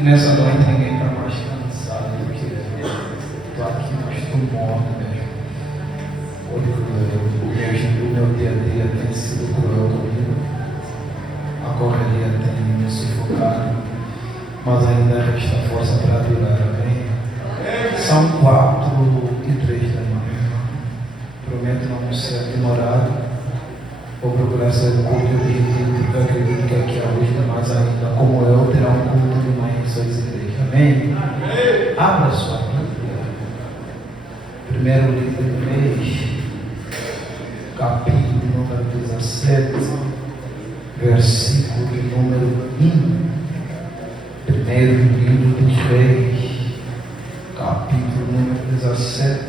E nessa noite ninguém está mais cansado do que eu. Estou aqui, mas estou morto mesmo. O meu dia a dia tem sido cruel comigo. A correria tem me sufocado, mas ainda resta força para durar, amém? São 4h03 da manhã. Prometo não ser demorado. Vou procurar ser um culto objetivo, porque eu acredito que aqui a luz, mas ainda como eu, terá um culto de manhã em suas igrejas. Amém? Abra sua Bíblia. Primeiro livro de Reis, capítulo número 17, versículo de número 1. Primeiro livro dos Reis, capítulo número 17,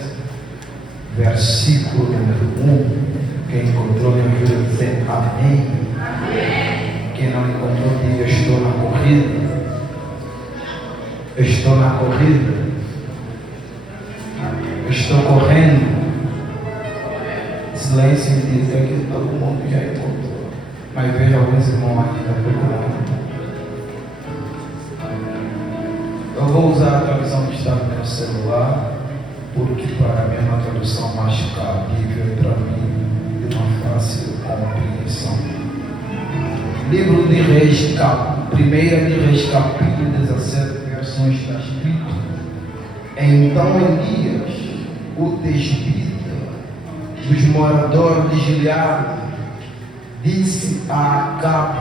versículo número 1. Quem encontrou, me ajuda a dizer amém. Amém. Quem não encontrou, diga: estou na corrida. Estou na corrida. Estou correndo. Silêncio me diz que todo mundo já encontrou, mas vejo alguns irmãos ainda procurando. Eu vou usar a tradução que está no meu celular, porque para mim é uma tradução mais cabível para mim, de uma fácil compreensão. Livro de Reis, Primeira de Reis, capítulo 17, versões está escrito: então Elias, o tesbita dos moradores de Gileade, disse a Acabe: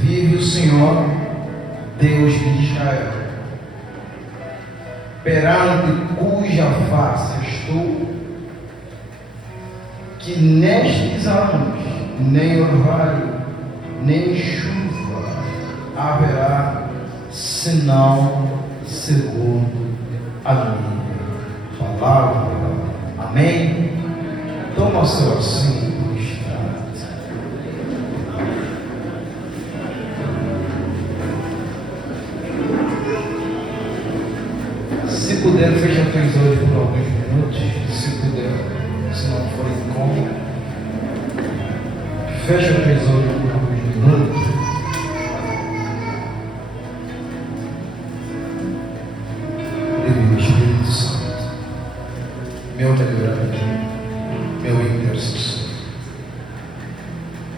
vive o Senhor, Deus de Israel, perante cuja face estou, que nestes anos nem orvalho, nem chuva haverá, senão segundo a minha palavra. Amém? Toma o seu assento. Se puder, fecha teus olhos por alguns minutos. Se puder, se não for incômodo, fecha teus olhos por alguns minutos. Divino Espírito Santo, meu melhor amigo, meu intercessor.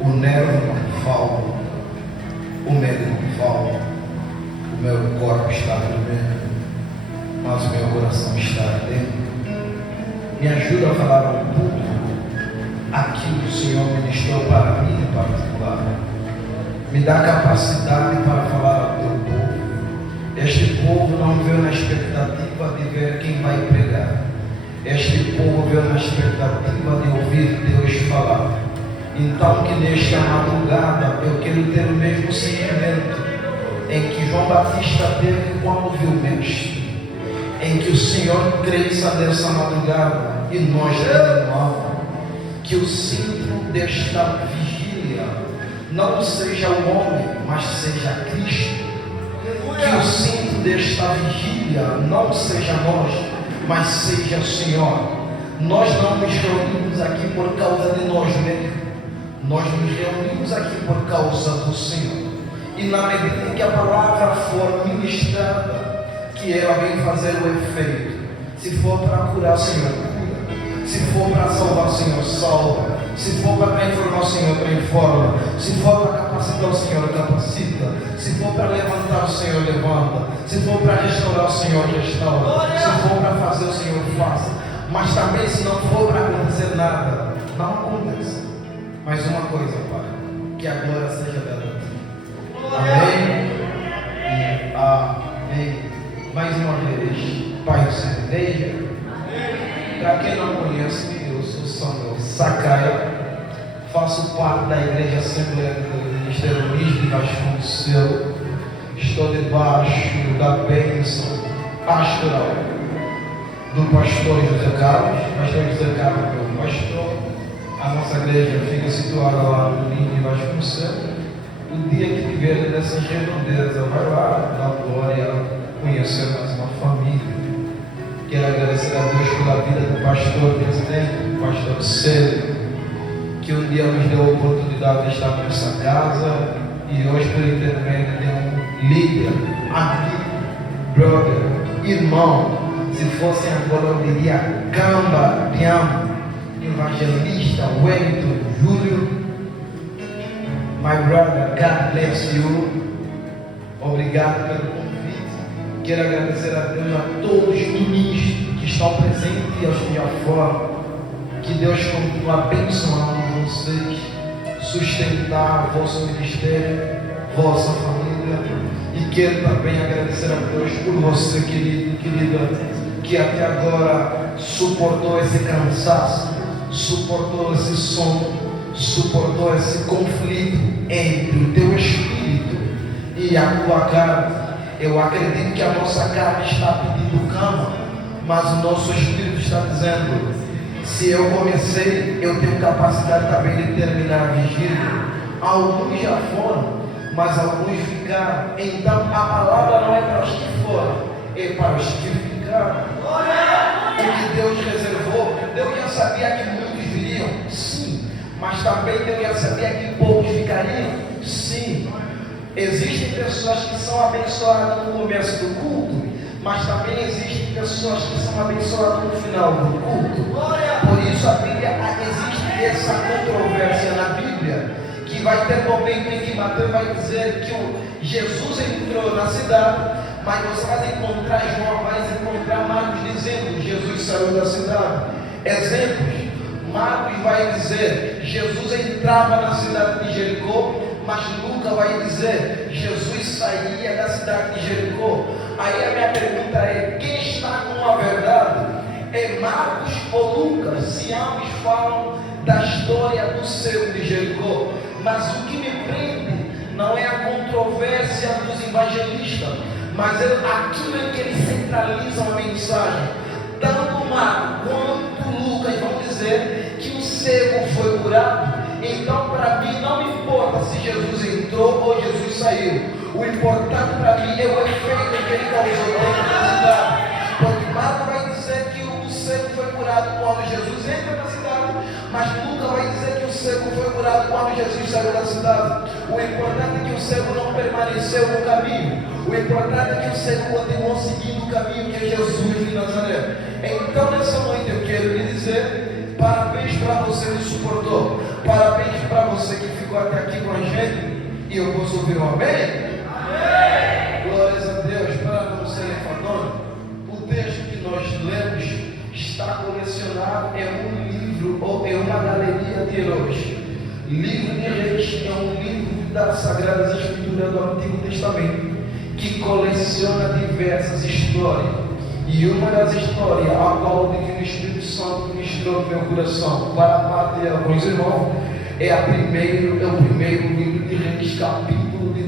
O nervo não falta, o medo não falta, o meu corpo está tremendo, mas o meu coração está ardendo. Me ajuda a falar ao público aquilo que o Senhor ministrou para mim em particular. Me dá capacidade para falar ao teu povo. Este povo não veio na expectativa de ver quem vai pregar. Este povo veio na expectativa de ouvir Deus falar. Então que nesta madrugada eu quero ter o mesmo sentimento em que João Batista teve quando viu o Mestre, em que o Senhor cresça nessa madrugada e nós renovamos. Que o cinto desta vigília não seja o homem, mas seja Cristo. Que o cinto desta vigília não seja nós, mas seja o Senhor. Nós não nos reunimos aqui por causa de nós mesmos, nós nos reunimos aqui por causa do Senhor. E na medida em que a palavra for ministrada, que ela vem fazer o efeito. Se for para curar, Senhor, cura. Se for para salvar, Senhor, salva. Se for para transformar, o Senhor, transforma. Se for para capacitar, o Senhor, capacita. Se for para levantar, o Senhor, levanta. Se for para restaurar, o Senhor, restaura. Se for para fazer, o Senhor, faça. Mas também, se não for para acontecer nada, não aconteça. Mas uma coisa, Pai, que a glória seja dada a Ti. Amém? E amém. Mais uma vez, Pai do Senhor, igreja. Para quem não conhece, eu sou Samuel Sacaia, faço parte da Igreja Assembleia do Ministério Luiz de Vasconcelos. Estou debaixo da bênção pastoral do pastor José Carlos. Pastor José Carlos é o pastor. A nossa igreja fica situada lá no Luiz de Vasconcelos. O dia que tiver dessas redondezas, vai lá, dá glória, conhecer mais uma família. Quero agradecer a Deus pela vida do pastor presidente, o pastor Célio, que um dia nos deu a oportunidade de estar nessa casa e hoje, por intermédio de líder, amigo, brother, irmão. Se fosse agora eu diria Gamba, Biam, evangelista, Wellington, Júlio. My brother, God bless you. Obrigado pelo convite. Quero agradecer a Deus a todos os ministros que estão presentes e aos que já foram. Que Deus continue abençoando vocês, sustentar vosso ministério, vossa família. E quero também agradecer a Deus por você, querido, querida, que até agora suportou esse cansaço, suportou esse sono, suportou esse conflito entre o teu espírito e a tua carne. Eu acredito que a nossa carne está pedindo cama, mas o nosso espírito está dizendo: se eu comecei, eu tenho capacidade também de terminar a vigília. Alguns já foram, mas alguns ficaram. Então a palavra não é para os que foram, é para os que ficaram. O que Deus reservou, Deus já sabia que muitos viriam, sim, mas também Deus já sabia que poucos ficariam, sim. Existem pessoas que são abençoadas no começo do culto, mas também existem pessoas que são abençoadas no final do culto. Por isso a Bíblia, existe essa controvérsia na Bíblia, que vai ter momento em que Mateus vai dizer que Jesus entrou na cidade, mas você vai encontrar, João vai encontrar Marcos dizendo: Jesus saiu da cidade. Exemplos: Marcos vai dizer: Jesus entrava na cidade de Jericó, mas Lucas vai dizer: Jesus saía da cidade de Jericó. Aí a minha pergunta é: quem está com a verdade? É Marcos ou Lucas? Se ambos falam da história do céu de Jericó. Mas o que me prende não é a controvérsia dos evangelistas, mas é aquilo em que eles centralizam a mensagem. Tanto Marcos quanto Lucas vão dizer que o cego foi curado. Então, para mim, não importa se Jesus entrou ou Jesus saiu. O importante para mim é o efeito que ele causou dentro da cidade. Porque Marcos vai dizer que o cego foi curado quando Jesus entra na cidade, mas Lucas vai dizer que o cego foi curado quando Jesus saiu da cidade. O importante é que o cego não permaneceu no caminho. O importante é que o cego continuou seguindo o caminho que é Jesus de Nazaré. Então, nessa noite eu quero lhe dizer: parabéns para você que suportou. Parabéns para você que ficou até aqui com a gente. E eu posso ouvir um amém? Amém! Glórias a Deus. Para não ser enfadonho, o texto que nós lemos está colecionado em um livro ou em uma galeria de heróis. Livro de Reis é um livro das Sagradas Escrituras do Antigo Testamento que coleciona diversas histórias. E uma das histórias a qual o Divino Espírito Santo ministrou no meu coração para partilhar com os irmãos é o primeiro livro de Reis, capítulo de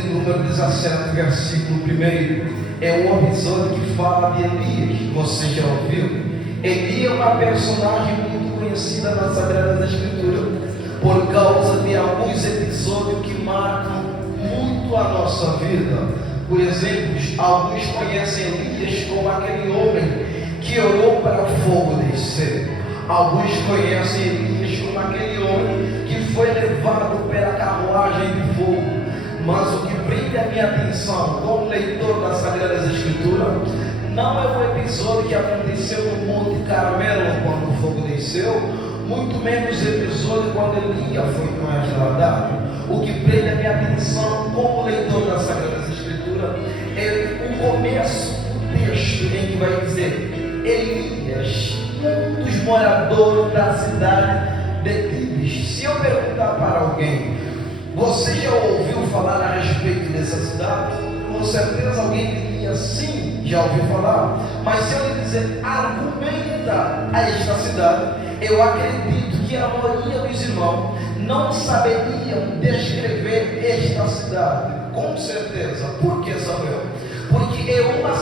número 17, versículo 1. É um episódio que fala de Elias. Você já ouviu? Elias é uma personagem muito conhecida nas Sagradas Escrituras por causa de alguns episódios que marcam muito a nossa vida. Por exemplo, alguns conhecem Elias como aquele homem que orou para o fogo descer. Alguns conhecem Elias como aquele homem que foi levado pela carruagem de fogo. Mas o que prende a minha atenção como leitor das Sagradas Escrituras não é o episódio que aconteceu no Monte Carmelo quando o fogo desceu, muito menos o episódio quando Elias foi congelado. O que prende a minha atenção como leitor das Sagradas Escrituras é o começo do texto em que vai dizer: Elias, um dos moradores da cidade de Tibes. Se eu perguntar para alguém: você já ouviu falar a respeito dessa cidade? Com certeza alguém diria: sim, já ouviu falar. Mas se eu lhe dizer: argumenta a esta cidade, eu acredito que a maioria dos irmãos não saberiam descrever esta cidade. Com certeza. Por que, Samuel? Porque é uma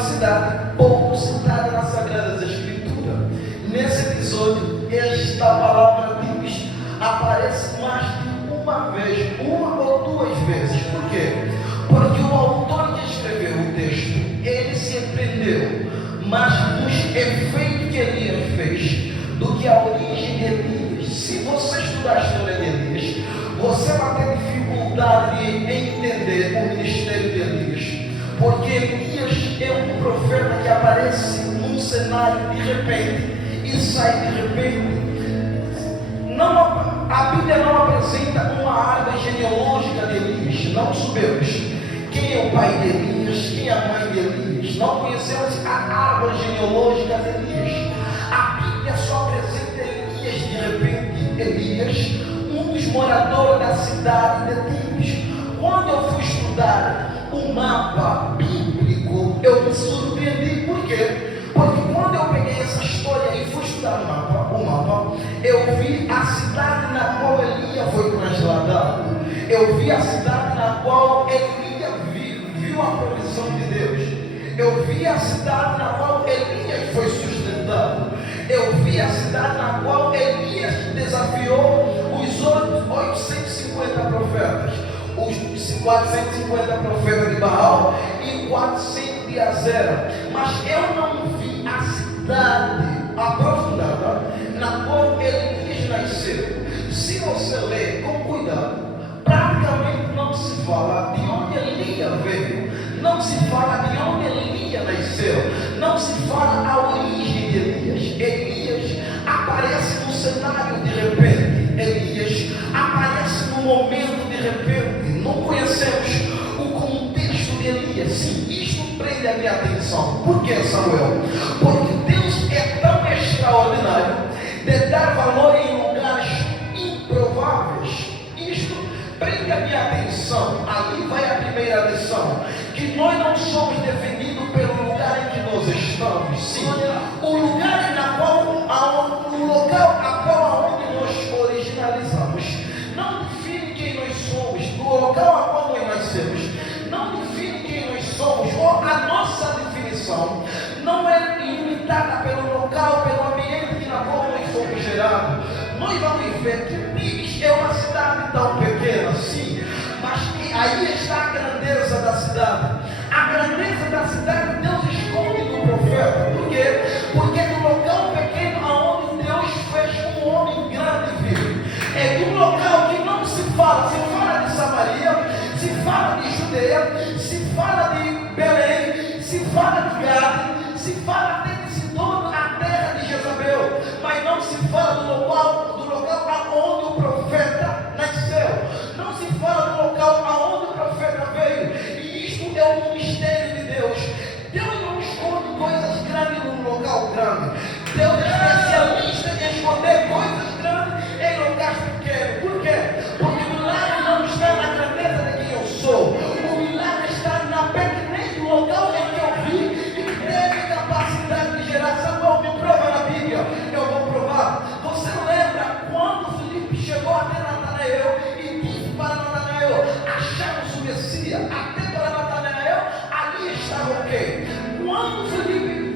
cidade pouco citada nas Sagradas Escrituras. Nesse episódio, esta palavra Tibes aparece mais de uma vez, uma ou duas vezes. Por quê? Porque o autor que escreveu o texto, ele se empreendeu mais dos efeitos que Elias fez do que a origem de Elias. Se você estudar a história de Elias, você vai ter cenário de repente e sai de repente. Não, a Bíblia não apresenta uma árvore genealógica de Elias. Não sabemos quem é o pai de Elias, quem é a mãe de Elias. Não conhecemos a árvore genealógica de Elias. A Bíblia só apresenta Elias de repente. Elias, um dos moradores da cidade de Tebes. Quando eu fui estudar o mapa bíblico, eu me surpreendi. Por quê? Porque quando eu peguei essa história e fui estudar o mapa, eu vi a cidade na qual Elias foi trasladado. Eu vi a cidade na qual Elias viu a provisão de Deus. Eu vi a cidade na qual Elias foi sustentado. Eu vi a cidade na qual Elias desafiou os 850 profetas. Os 450 profetas de Baal e 400 de Azera. Mas eu não vi a cidade aprofundada na qual Elias nasceu. Se você ler com cuidado, praticamente não se fala de onde Elias veio, não se fala de onde Elias nasceu, não se fala a origem de Elias. Elias aparece no cenário de repente, Elias aparece no momento de repente. Não conhecemos o contexto de Elias. Sim, isto prende a minha atenção. Por que, Samuel? Porque Deus é tão extraordinário de dar valor em lugares improváveis. Isto prende a minha atenção. Ali vai a primeira lição, que nós não somos definidos pelo lugar em que nós estamos. Sim, o lugar na qual, o local a qual onde nós originalizamos não define quem nós somos. O local a qual nós nascemos não define quem nós somos. Ou a nossa definição não é limitada pelo local, pelo ambiente na qual nós fomos gerados. Nós vamos ver que Tebes é uma cidade tão pequena, sim, mas aí está a grandeza da cidade. A grandeza da cidade Deus esconde do profeta. Por quê? Porque do local pequeno aonde Deus fez um homem grande vir. É de um local que não se fala de Samaria, se fala de Judeia, se fala de Belém, se fala de Gade, se fala até de Sidom, a terra de Jezabel, mas não se fala do local aonde o profeta nasceu, não se fala do local aonde o profeta veio. E isto é um mistério de Deus. Deus não esconde coisas grandes num local grande. Deus é especialista em esconder coisas grandes em locais pequenos. Por quê? Porque o milagre não está na grandeza de quem eu sou. O milagre está na pequenez do local em que eu vi e que teve capacidade de gerar. Samuel, me prova na Bíblia. Eu vou provar. Você lembra quando Filipe chegou até Natanael e disse para Natanael: achamos o Messias? Até para Natanael, ali estava o quê?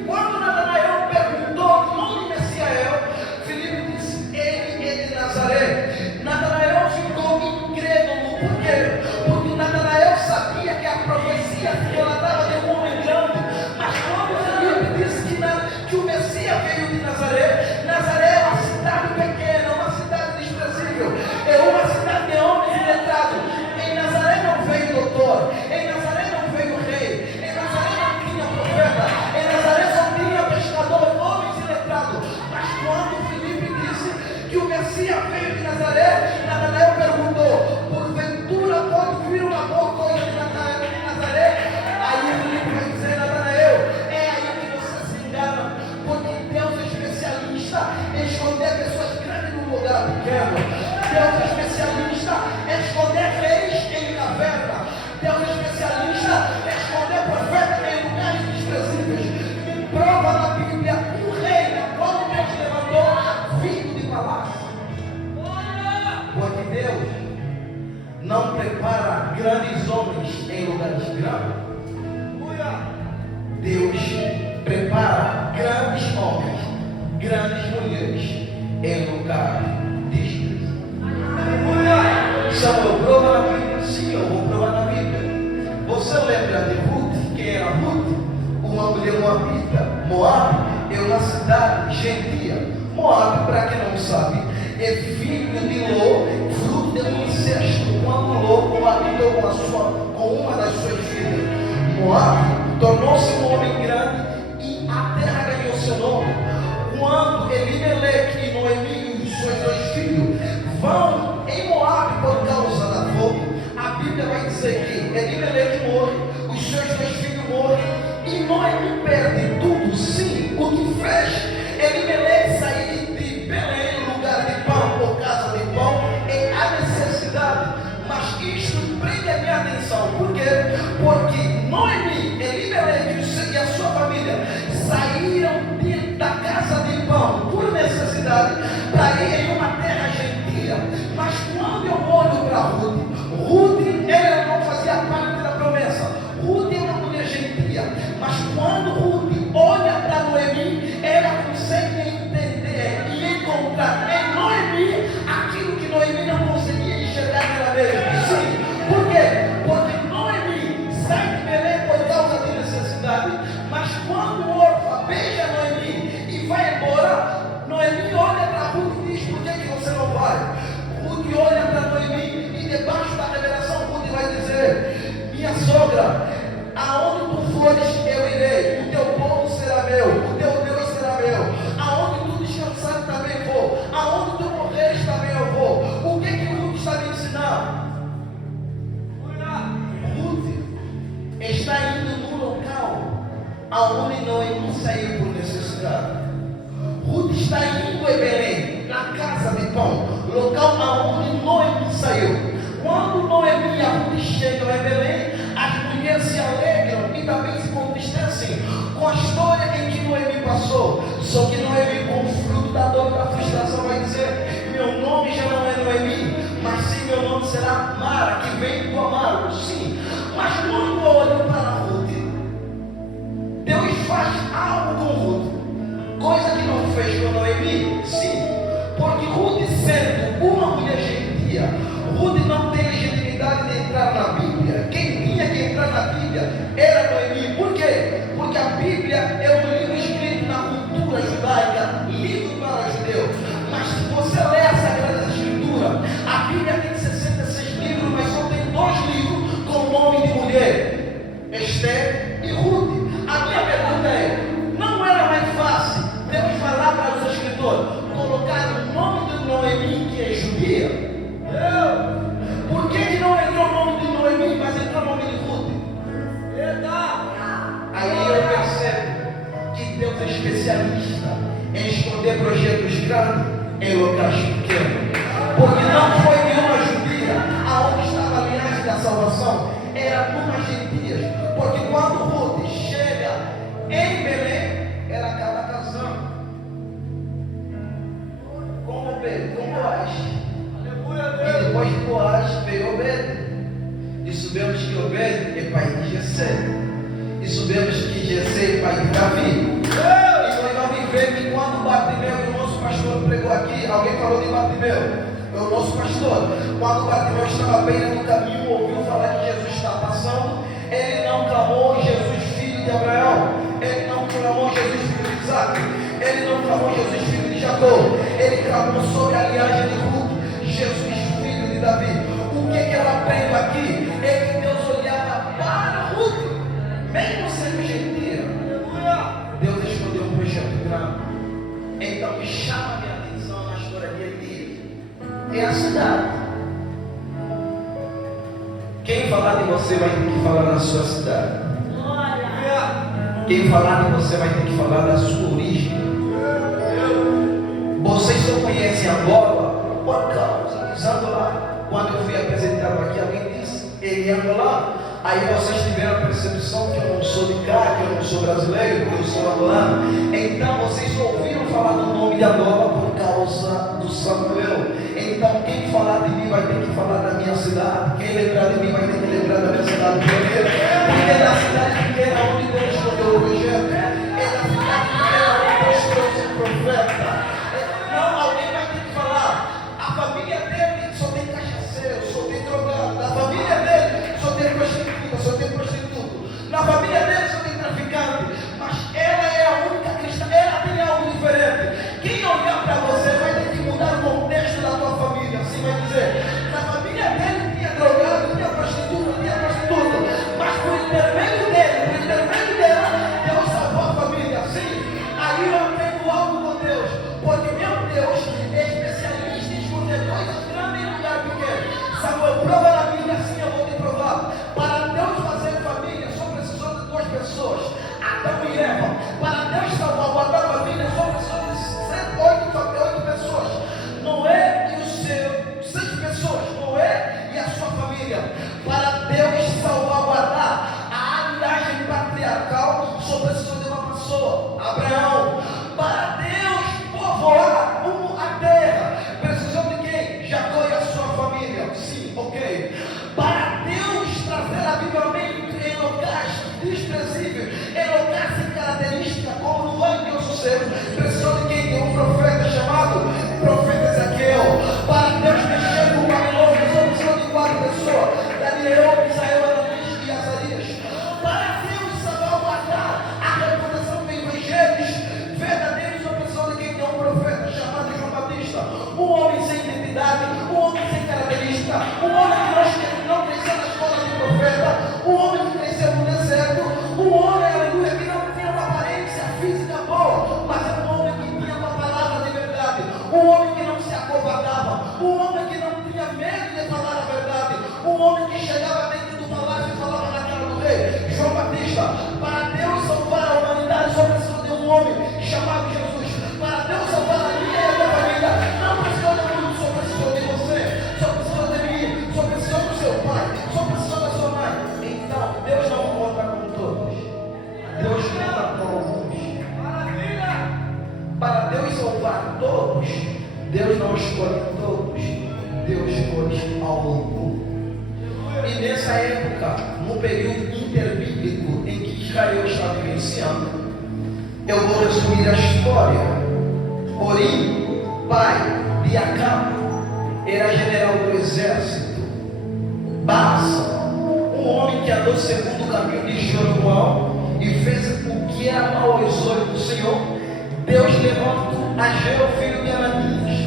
Quando Natanael perguntou o nome de Messias, Filipe disse: ele é de Nazaré. Natanael ficou incrédulo. Por quê? Porque Natanael sabia que a profecia se relatava de um homem grande. Mas quando Filipe disse que o Messias veio de Nazaré, Nazaré é uma cidade pequena, uma cidade desprezível, é uma cidade de homens iletrados. Em Nazaré não veio doutor, em Nazaré não veio rei, em Nazaré não tinha profeta, em Nazaré só tinha pescador, homens iletrados. Mas quando Filipe disse que o Messias veio de Nazaré, Natanael perguntou: porventura pode vir uma boa coisa de Nazaré? Aí Filipe vai dizer: Natanael, é aí que você se engana, porque Deus é especialista em esconder pessoas grandes num lugar pequeno. Deus é especialista em esconder reis em caverna. Deus é especialista em esconder profetas em lugares desprezíveis. Me prova na Bíblia um rei na qual Deus levantou vindo de palácio. Porque Deus não prepara grandes homens em lugares grandes. Deus prepara grandes homens, grandes mulheres em lugares desprezíveis. Samuel, prova na Bíblia? Sim, eu vou provar na Bíblia. Você lembra de Ruth? Quem era Ruth? Uma mulher moabita. Moab é uma cidade gentia. Moab, para quem não sabe, é filho de Ló, fruto de um incesto. Quando Ló coabitou com uma das suas filhas, Moab tornou-se um homem grande e a terra ganhou seu nome dizer que Elimelec morre, os seus 2 filhos morrem, e Noemi perde tudo. Sim, o que fez Elimelec sair de Belém, lugar de pão, por causa de pão, é a necessidade. Mas isto prende a minha atenção. Por quê? Porque Noemi, Elimelec e a sua família saíram da casa de pão por necessidade para ir em uma terra gentia. Mas quando eu olho para Ruth, ela não fazia parte da promessa. Ruth é uma mulher gentia. Mas quando Ruth olha para Noemi, ela consegue entender e encontrar em Noemi aquilo que Noemi não conseguia enxergar nela mesma. Sim, por quê? Porque Noemi sai de Belém por causa de necessidade, mas quando o órfão beija Noemi e vai embora, Noemi olha para Ruth e diz: por que você não vai? Ruth olha para Noemi e debaixo da revelação Ruth vai dizer: minha sogra, aonde tu fores eu irei, o teu povo será meu, o teu Deus será meu, aonde tu descansar também vou, aonde tu morreres também eu vou. O que Ruth está me ensinando? Ruth está indo num local aonde Noemi saiu por necessidade. Ruth está indo em Belém, na casa de pão, local aonde Noemi saiu. Quando Noemi e a Ruth chegam em Belém, as mulheres se alegram e também se contristecem com a história em que Noemi passou. Só que Noemi, com o fruto da dor e da frustração, vai dizer: meu nome já não é Noemi, mas sim meu nome será Mara, que vem do amargo. Sim, mas quando eu olho para Ruth, Deus faz algo com Ruth, coisa que não fez com Noemi. Sim, porque Ruth, sendo uma mulher gentia, Ruth não tem legitimidade de entrar na Bíblia. Quem tinha que entrar na Bíblia era Noemi. Por quê? Porque a Bíblia é um livro escrito na cultura judaica, livro para judeu. Mas se você ler a Sagrada Escritura, a Bíblia tem 66 livros, mas só tem 2 livros com o nome de mulher: Esther e Ruth. A minha pergunta é: não era mais fácil Deus falar para os escritores colocar o nome de Noemi, que é judia? Por que não entrou o nome de Noemi, mas entrou o nome de Ruth? Aí eu percebo que Deus é especialista em esconder projetos grandes em locais pequenos. Porque não foi nenhuma judia aonde estava a aliança da salvação, era numa gentias. Porque quando Ruth chega em Belém, ela acaba casando com Boaz. E depois de Boaz veio Obed. E sabemos que Obed é pai de Jessé. E sabemos que Jessé é pai de Davi. E nós vamos ver que quando Bartimeu, que o nosso pastor pregou aqui, alguém falou de Bartimeu, é o nosso pastor. Quando Bartimeu estava à beira do caminho, ouviu falar que Jesus estava passando, ele não clamou Jesus filho de Abraão, ele não clamou Jesus filho de Isaac, ele não clamou Jesus filho de Jacó, ele clamou sobre a linhagem de Ruth, Jesus filho de Davi. O que ela aprende aqui é que Deus olhava para Ruth, mesmo sendo gentia. Deus escolheu um projeto grande. Então me chama a minha atenção na história de Eli. É a cidade. Quem falar de você vai ter que falar da sua cidade. Quem falar de você vai ter que falar da sua origem. Vocês só conhecem Angola por causa de Angola. Quando eu fui apresentado aqui, alguém disse: ele é angolano. Aí vocês tiveram a percepção que eu não sou de cá, que eu não sou brasileiro, que eu sou angolano. Então vocês ouviram falar do nome de Angola por causa do Samuel. Então quem falar de mim vai ter que falar da minha cidade. Quem lembrar de mim vai ter que lembrar da minha cidade primeiro. Porque é na cidade pequena onde Deus escolheu o projeto. É na cidade pequena onde Deus trouxe o profeta. Não, alguém vai ter que falar: a família dele só tem cachaceiro, só tem drogado. A família dele só tem prostituta, só tem prostituto. Na família dele só tem traficante. Mas ela é a única cristã, ela tem algo diferente. Quem olhar para você vai ter que mudar o contexto da tua família. Assim vai dizer: na família dele tinha drogado, tinha prostituta, mas por intermédio dele família, para Deus salvaguardar a linhagem patriarcal, só precisou de uma pessoa, Abraão. Para Deus povoar a terra, precisou de quem? Jacó e a sua família. Sim, ok. Para Deus trazer avivamento em lugares desprezíveis, em lugares sem característica, como no Vale de Sossego, precisou de quem? De um profeta chamado profeta Ezequiel. Para Deus mexer com o Babilônia, só precisou de 4 pessoas: Daniel, Misael, Ananias e Azarias. Para Deus salvaguardar a reputação de evangelhos verdadeiros, só precisou de quem? De um profeta chamado João Batista. Um homem sem identidade, um homem sem característica, um homem que não cresceu na escola de profeta, um homem que cresceu no deserto, um homem, aleluia, que não tinha uma aparência física boa, mas era um homem que tinha uma palavra de verdade, um homem que não se acovardava, um homem que não tinha medo de falar a verdade, um homem que chegava dentro do palácio e falava na cara do rei. João Batista. Para Deus salvar a humanidade, só precisou de um homem chamado Jesus. Para Deus salvar a minha e a minha família, não precisou de mundo, só precisou de você, só precisou de mim, só precisou do seu pai, só precisou da sua mãe. Então, Deus não conta com todos, Deus conta com alguns. Para Deus salvar todos, Deus não escolhe todos, Deus escolhe algum. E nessa época, no período interbíblico em que Israel está vivenciando, eu vou resumir a história. Orim, pai de Acabe, era general do exército. Baasa, um homem que andou segundo o caminho de Jeroboão e fez o que era mal aos olhos do Senhor, Deus levanta Ageu, filho de Ananias,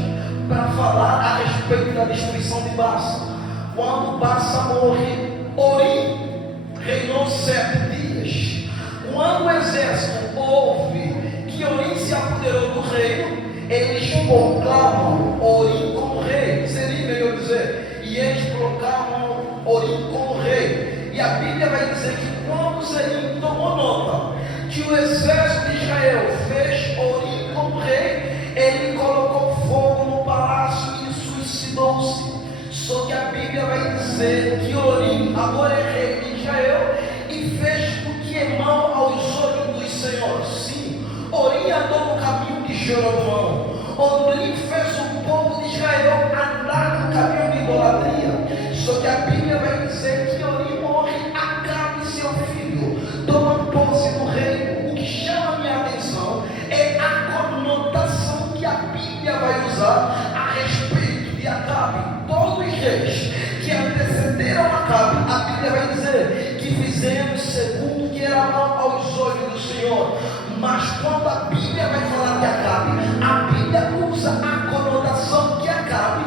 para falar a respeito da destruição de Baasa. Quando Baasa morre, Orim reinou 7 dias. Quando o exército ouve que Orim se apoderou do reino, eles proclamam Orim como rei, seria melhor dizer, e eles proclamam Orim como rei. E a Bíblia vai dizer que quando Orim tomou nota que o exército de Israel fez Orim como rei, ele colocou fogo no palácio e suicidou-se. Só que a Bíblia vai dizer que Orim agora é rei de Israel e fez o que é mal aos olhos dos senhores. Sim, Orim andou no caminho de Jeroboão. Orim fez o povo de Israel andar no caminho de idolatria. Só que a Bíblia vai dizer que Orim morre, Acabe seu filho toma posse do reino. O que chama a minha atenção é a conotação que a Bíblia vai usar a respeito de Acabe. Todos os reis que antecederam Acabe, a Bíblia vai dizer que fizeram segundo o que era mal aos olhos do Senhor. Mas quando a Bíblia vai falar de Acabe, a Bíblia usa a conotação que Acabe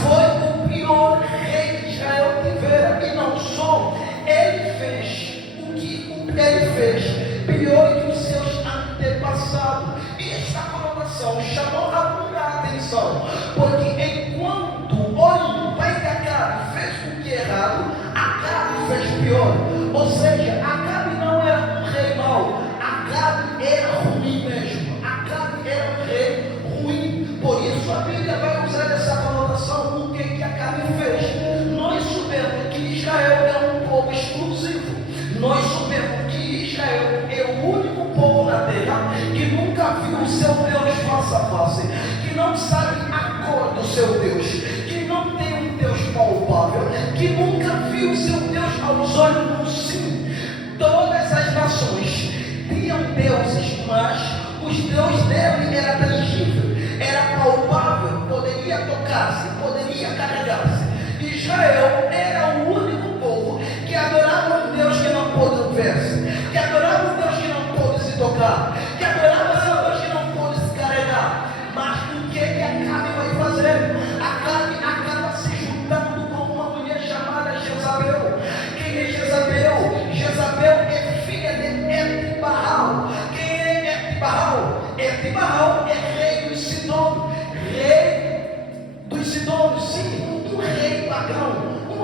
foi o pior rei que Israel tivera. E não só, ele fez o que ele fez pior que os seus antepassados. E esta conotação chamou a minha atenção, porque enquanto Orim, pai de Acabe, fez o que é errado, Acabe fez pior. Ou seja, Acabe não era um rei mau, Acabe era ruim mesmo. Acabe era um rei ruim. Por isso a Bíblia vai usar essa conotação. O que Acabe fez? Nós sabemos que Israel é um povo exclusivo. Nós sabemos que Israel é o único povo na terra que nunca viu o seu Deus face a face, que não sabe a cor do seu Deus, que não tem um Deus palpável, que nunca viu o seu Deus aos olhos do sim. Todas as nações tinham deuses, mas os deuses dele era tangível, era palpável, poderia tocar-se, poderia carregar-se. Israel era o único povo que adorava um Deus que não pôde ver-se, que adorava um Deus que não pôde se tocar, que adorava um Deus que não pôde se carregar. Mas o que Acabe vai fazer? Acabe acaba se juntando com uma mulher chamada Jezabel. Quem é Jezabel? Jezabel é filha de Etibaal. Quem é Etibaal? Etibaal é rei dos Sidônios. Rei dos Sidônios, sim, um rei pagão, um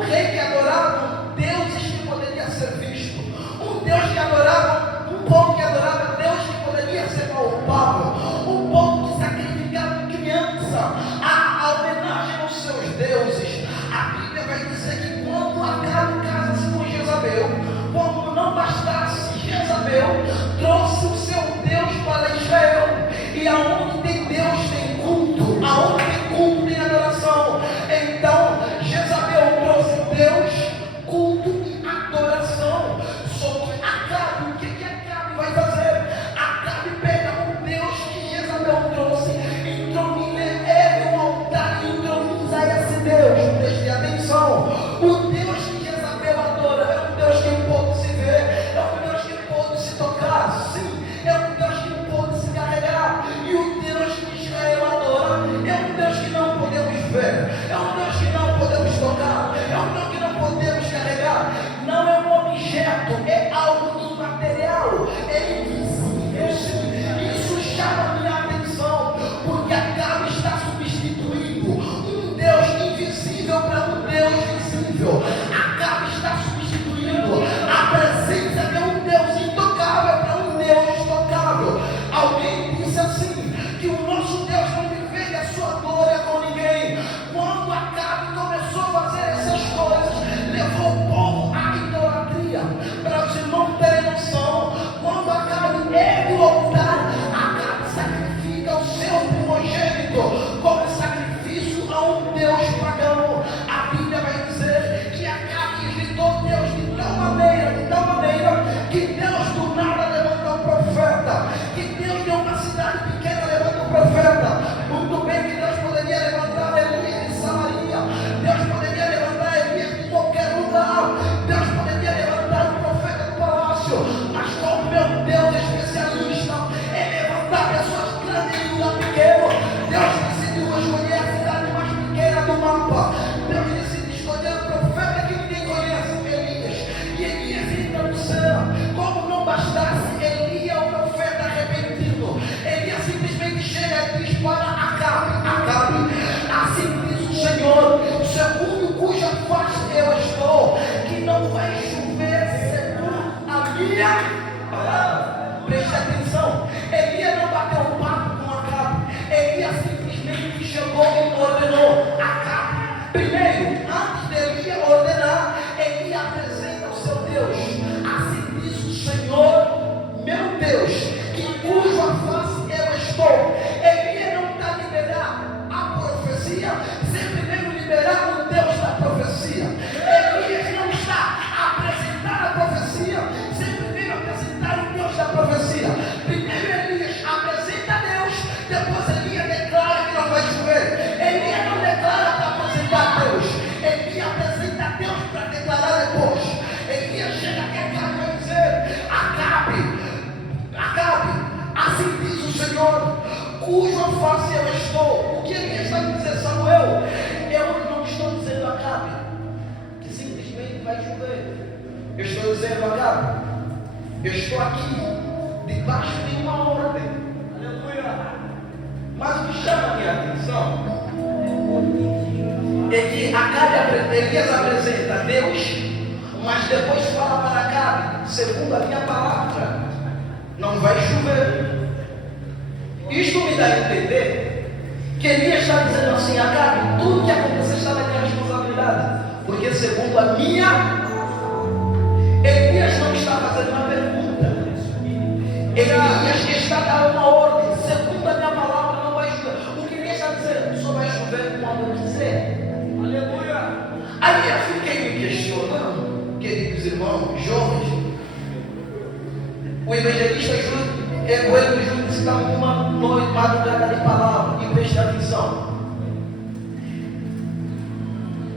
tal maneira que Deus do nada levanta um profeta, que Deus de uma cidade pequena levanta um profeta. Muito bem que Deus poderia levantar Elias de Samaria, Deus poderia levantar Elias de qualquer lugar, Deus poderia levantar um profeta do palácio, mas como meu Deus é especialista em levantar pessoas grandes em lugar pequeno, Deus decidiu escolher a cidade mais pequena do mapa. Deus decidiu escolher um profeta que ninguém conhece, Elias. E Elias entra no céu. Como não bastasse, Elias, o profeta arrependido, Elias simplesmente chega e diz para Acabe, assim diz o Senhor, segundo cuja face eu estou, que não vai chover segundo a minha palavra. Preste atenção, Elias não bateu um papo com Acabe, Elias simplesmente chegou e ordenou. Acabe, primeiro, antes de Elias ordenar, Elias apresenta o seu Deus. Assim diz o Senhor, meu Deus, que cuja face eu estou. Elias não está liberando a profecia sem primeiro liberar o Deus da profecia. Elias não está apresentando a profecia sem primeiro apresentar o Deus da profecia. Primeiro Elias apresenta a Deus, depois Elias declara que não vai chover. Elias não declara para apresentar Deus, Elias apresenta Deus para declarar depois. Elias chega aqui e vai dizer: Acabe, assim diz o Senhor, cuja face eu estou. O que Elias está dizendo, Samuel? Eu não estou dizendo a Acabe que simplesmente vai chover. Eu estou dizendo a Acabe, eu estou aqui debaixo de uma ordem. Aleluia. Mas o que chama a minha atenção é que Elias apresenta a Deus, mas depois fala para Acabe, segundo a minha palavra, não vai chover. Isto me dá a entender que Elias está dizendo assim: Acabe, tudo que acontecer está na minha responsabilidade, porque segundo a minha, Elias não está fazendo uma pergunta, Elias está dando uma ordem, segundo a minha palavra não vai chover. O que Elias está dizendo? Só vai chover quando eu quiser. Aleluia. Aí eu fiquei me questionando, queridos irmãos, jovens. O evangelista Júlio disse que estava numa noite madrugada de palavra, e preste atenção.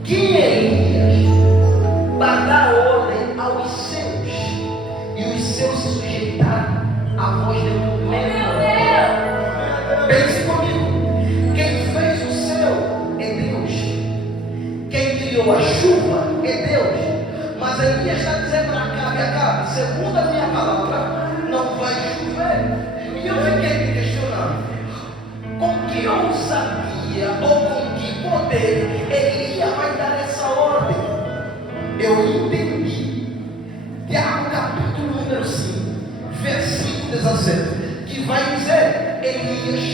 Quem é Elias para dar ordem aos seus, e os seus se sujeitarem à voz de um menino? Pense comigo. Quem fez o céu é Deus, quem criou a chuva é Deus. Mas Elias está dizendo para Acabe, segundo a minha palavra, não vai chover. E eu fiquei me questionando, com que ousadia ou com que poder Elias vai dar essa ordem? Eu entendi, Tiago capítulo número 5, versículo 17, que vai dizer: Elias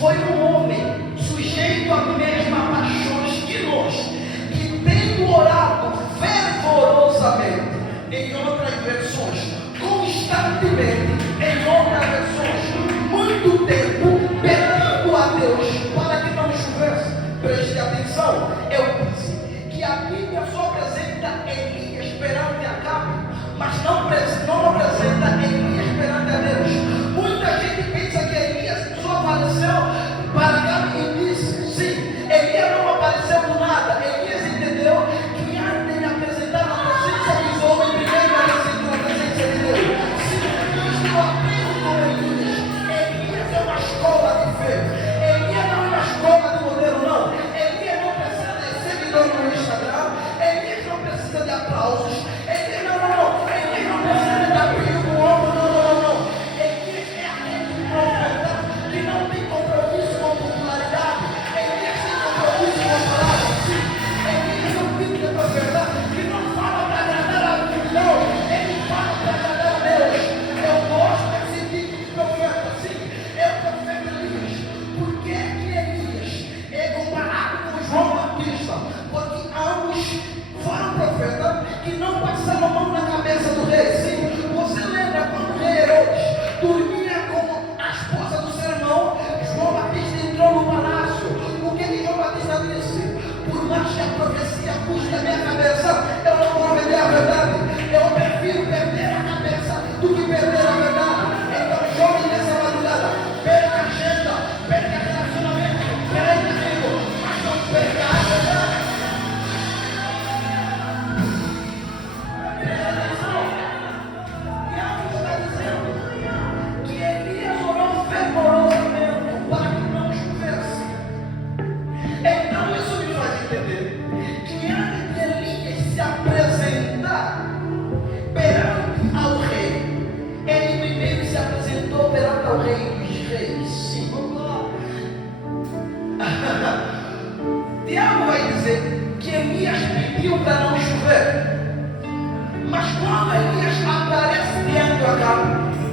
foi um homem sujeito a mesmas paixões que nós, que tendo orado fervorosamente, em outras versões, constantemente, em outras versões, muito tempo, pedindo a Deus para que não chovesse. Preste atenção, eu disse que a Bíblia só apresenta Elias perante Acabe, mas não apresenta Elias perante a Deus. Muita gente pensa que Elias só apareceu para Acabe e disse: sim, Elias não apareceu do nada. Elias entendeu que antes de apresentar a presença dos homens, primeiro apresentou a presença de Deus. Se Deus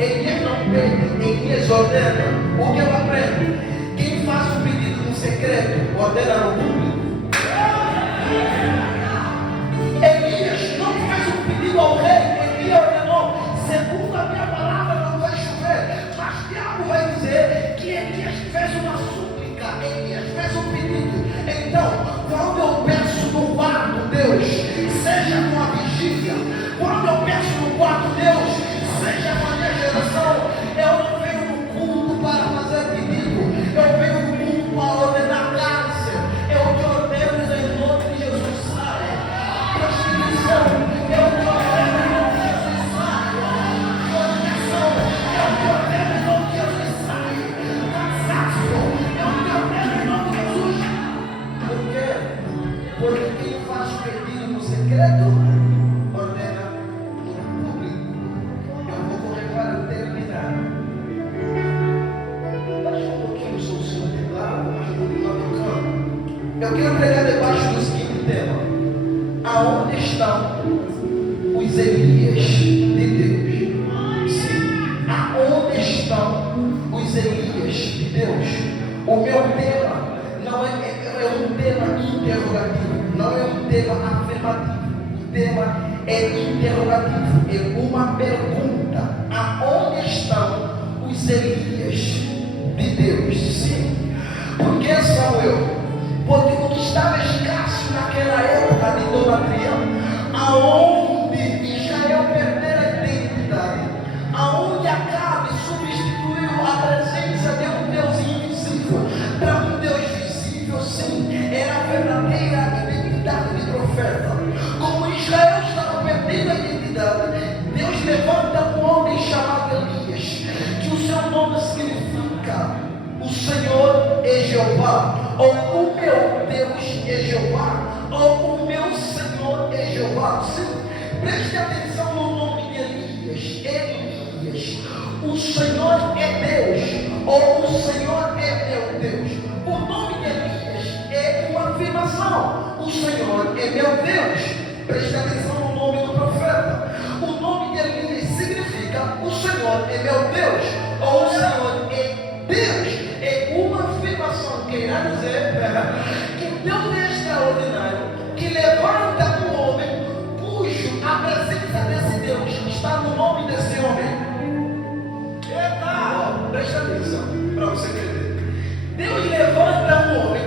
Elias não pede, Elias ordena. O que eu aprendo? Quem faz um pedido no secreto, ordena no público. Elias não fez um pedido ao rei, Elias ordenou: segundo a minha palavra não vai chover. Mas Tiago vai dizer que Elias fez uma súplica, Elias fez um pedido. Então, quando eu peço no quarto, Deus, seja com a vigília. Quando eu peço no quarto, Deus, seja com a minha geração. Eu não venho no culto para fazer pedido, eu venho no culto para ordenar cárcere. Eu te ordeno em nome de Jesus, sai. Prostituição, eu te ordeno em nome de Jesus, sai. Fornicação, eu te ordeno em nome de Jesus, sai. Cansaço, eu te ordeno em nome de Jesus. Por quê? Porque quem faz pedido no secreto, ordena no público. Eu vou correr para terminar. Baixa um pouquinho o som seu teclado, mas eu vou continuar tocando. Eu quero pregar debaixo do seguinte tema: aonde estão os Elias de Deus? Sim, aonde estão os Elias de Deus? O meu tema não é um tema interrogativo, não é um tema afirmativo. O tema é interrogativo, é uma pergunta: aonde estão os Elias de Deus? Sim, porque Samuel, porque o que estava escasso naquela época de idolatria, aonde Israel perdeu a identidade, aonde Acabe substituiu a presença de um Deus invisível para um Deus visível, sim, era a verdadeira identidade de profeta. Como Israel estava perdendo a identidade, Deus levanta um homem chamado Elias, que o seu nome significa: o Senhor é Jeová, ou o meu Deus é Jeová, ou o meu Senhor é Jeová. Sim, preste atenção no nome de Elias. Elias, o Senhor é Deus, ou o Senhor é meu Deus. O nome de Elias é uma afirmação: o Senhor é meu Deus. Preste atenção no nome do profeta. O nome de Elias significa: o Senhor é meu Deus, ou o Senhor é Deus. É uma afirmação que irá dizer que Deus é extraordinário, que levanta um homem cujo a presença desse Deus está no nome desse homem. Presta atenção para você entender. Deus levanta um homem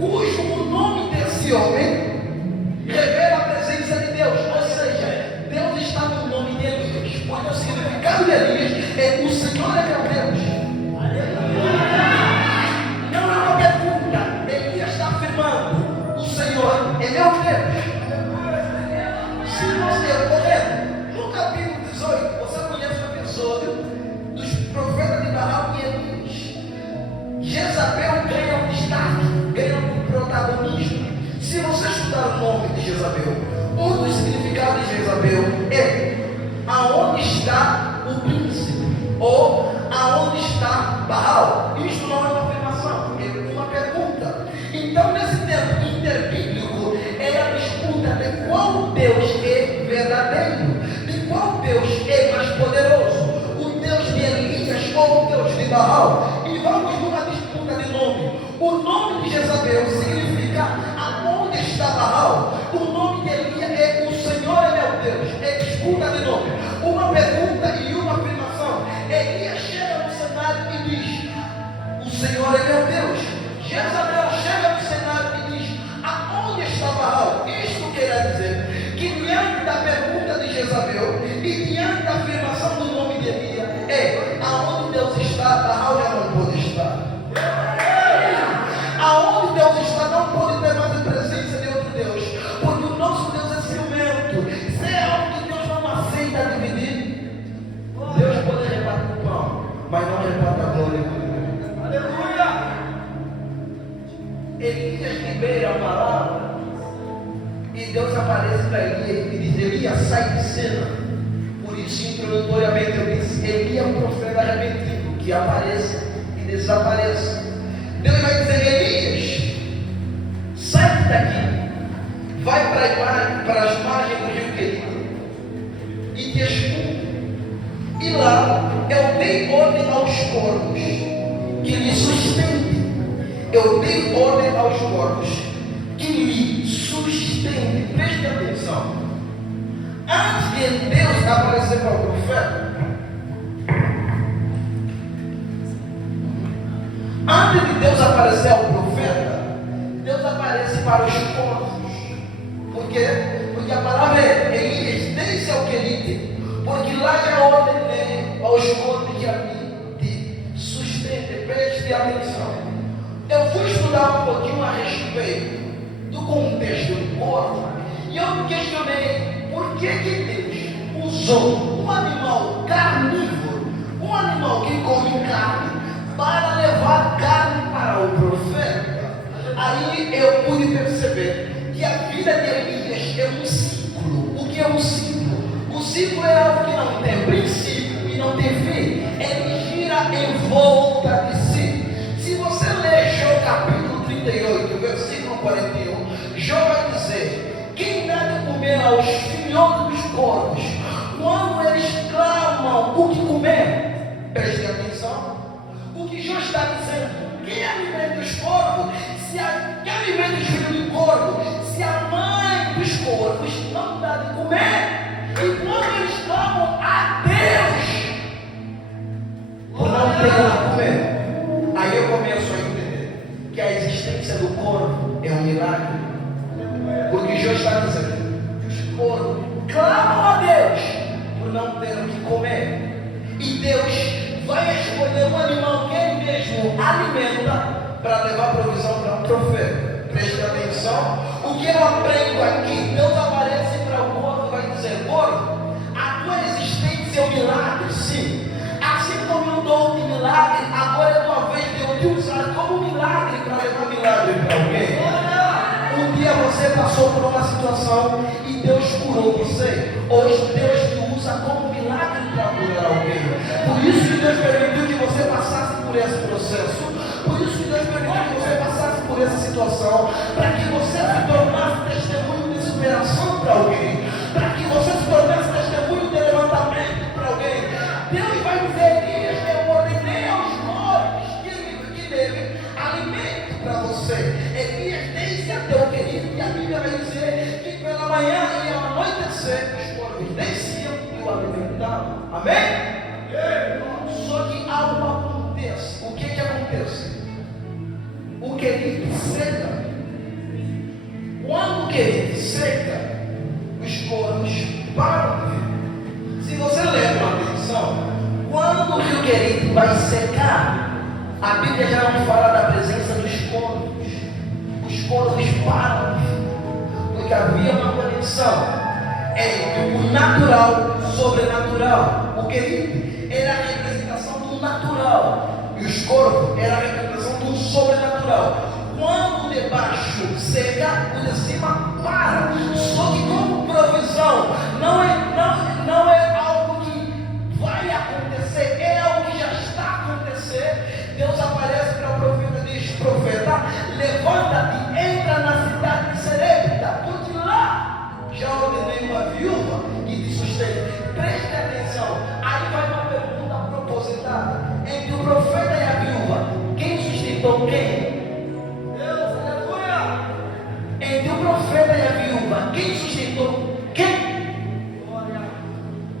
cujo o nome desse homem revela a presença de Deus. Ou seja, Deus está no nome de Elias. Porque o significado de Elias é: o Senhor é meu Deus. Não é uma pergunta. Elias está afirmando: o Senhor é meu Deus. Se você correr no capítulo 18, você conhece o episódio dos profetas de Baal e Elias. Jezabel ganha um destaque, ganha um protagonismo. Se você estudar o nome de Jezabel, um dos significados de Jezabel é: aonde está o príncipe? Ou aonde está Baal? Isto não é uma afirmação, é uma pergunta. Então, nesse tempo interbíblico, é a disputa de qual Deus é verdadeiro, de qual Deus é mais poderoso, o Deus de Elias ou o Deus de Baal. E vamos numa disputa de nome. O nome de Jezabel significa: aonde está Baal? O nome de Elias é: o Senhor é meu Deus. É disputa de nome, uma pergunta e uma afirmação. Elias chega no cenário e diz: o Senhor é meu Deus. Jezabel chega no cenário e diz: aonde está Baal? Isto quer dizer que diante da pergunta de Jezabel e diante da afirmação do nome de Elias, aonde Deus está, Baal já não pode estar. Aonde Deus está, não pode ter mais a presença de outro Deus, porque o nosso Deus é ciumento. Se é algo que Deus não aceita dividir, Deus pode repartir o pão, mas não reparte a glória. Aleluia! Elias libera a palavra e Deus aparece para Elias e diz: Elias, sai de cena. Por isso, introdutoriamente, eu disse: Elias é um profeta repentino que apareça e desapareça. Deus vai dizer: Elias, sai daqui, vai para as margens do rio Querido e te esconde. E lá eu dei ordem aos corvos que lhe sustentem. Eu dei ordem aos corvos que lhe sustentem. Preste atenção. Antes de Deus aparecer para o profeta, antes de Deus aparecer ao profeta, Deus aparece para os corvos. Por quê? Porque a palavra é: Elias, desce ao Querite, porque lá já ordenei aos corvos que a mim te sustentem. Preste atenção. Eu fui estudar um pouquinho a respeito do contexto do corvo, e eu me questionei por que Deus usou um animal carnívoro, um animal que come carne, para levar carne para o profeta. Aí eu pude perceber que a vida de Elias é um ciclo. O que é um ciclo? O ciclo é algo que não tem princípio e não tem fim. Ele gira em volta de si. Se você ler Jó capítulo 38, versículo 41, Jó vai dizer: quem dá de comer aos filhotes dos corvos, quando eles clamam o que comer? Preste atenção. O que Jó está dizendo: quem alimenta os corvos? Quem alimenta os filhos do corvo? Se a mãe dos corvos não dá de comer, e quando eles clamam a Deus por não ter de comer, aí eu começo a entender que a existência do corvo é um milagre. Porque Jó está dizendo que os corvos clamam a Deus por não ter o que comer, e Deus vai escolher um animal que ele mesmo alimenta para levar provisão para o profeta. Preste atenção. O que eu aprendo aqui: Deus aparece para o corvo e vai dizer: corvo, a tua existência é um milagre, sim. Assim como eu dou um milagre, agora é tua vez de eu te usar como milagre para levar milagre para alguém. Um dia você passou por uma situação e Deus curou você. Hoje Deus te usa como milagre para curar alguém. Por isso que Deus permitiu que você passasse por esse processo. Por isso que Deus permitiu que você passasse por essa situação, para que você se tornasse testemunho de superação para alguém, para que você se tornasse testemunho de levantamento para alguém. Deus vai dizer: Elias, eu ordenei aos corvos que devem alimento para você. Elias, desce até o Querite, e a Bíblia vai dizer que pela manhã e ao anoitecer os corvos desciam e o alimentavam. Amém? Só que algo acontece. O que acontece? O Querite seca. Quando o Querite seca, os corvos param de vir. Se você ler com atenção, quando o rio Querite vai secar, a Bíblia já não fala da presença dos corvos. Os corvos param de vir, porque havia uma conexão entre o natural e o sobrenatural. O Querite era a representação do natural, e os corvos eram a representação do sobrenatural. Quando o de baixo seca, o de cima para. Só que como provisão, não é algo que vai acontecer, é algo que já está acontecendo. Deus aparece para o profeta e diz: profeta, levanta-te, entra na cidade de Serepta, porque lá já ordenei uma viúva que te sustente. Preste atenção. Aí vai uma pergunta propositada: entre o profeta e a viúva, quem sustentou quem? Deus, aleluia! Entre o profeta e a viúva, quem sustentou quem? Glória!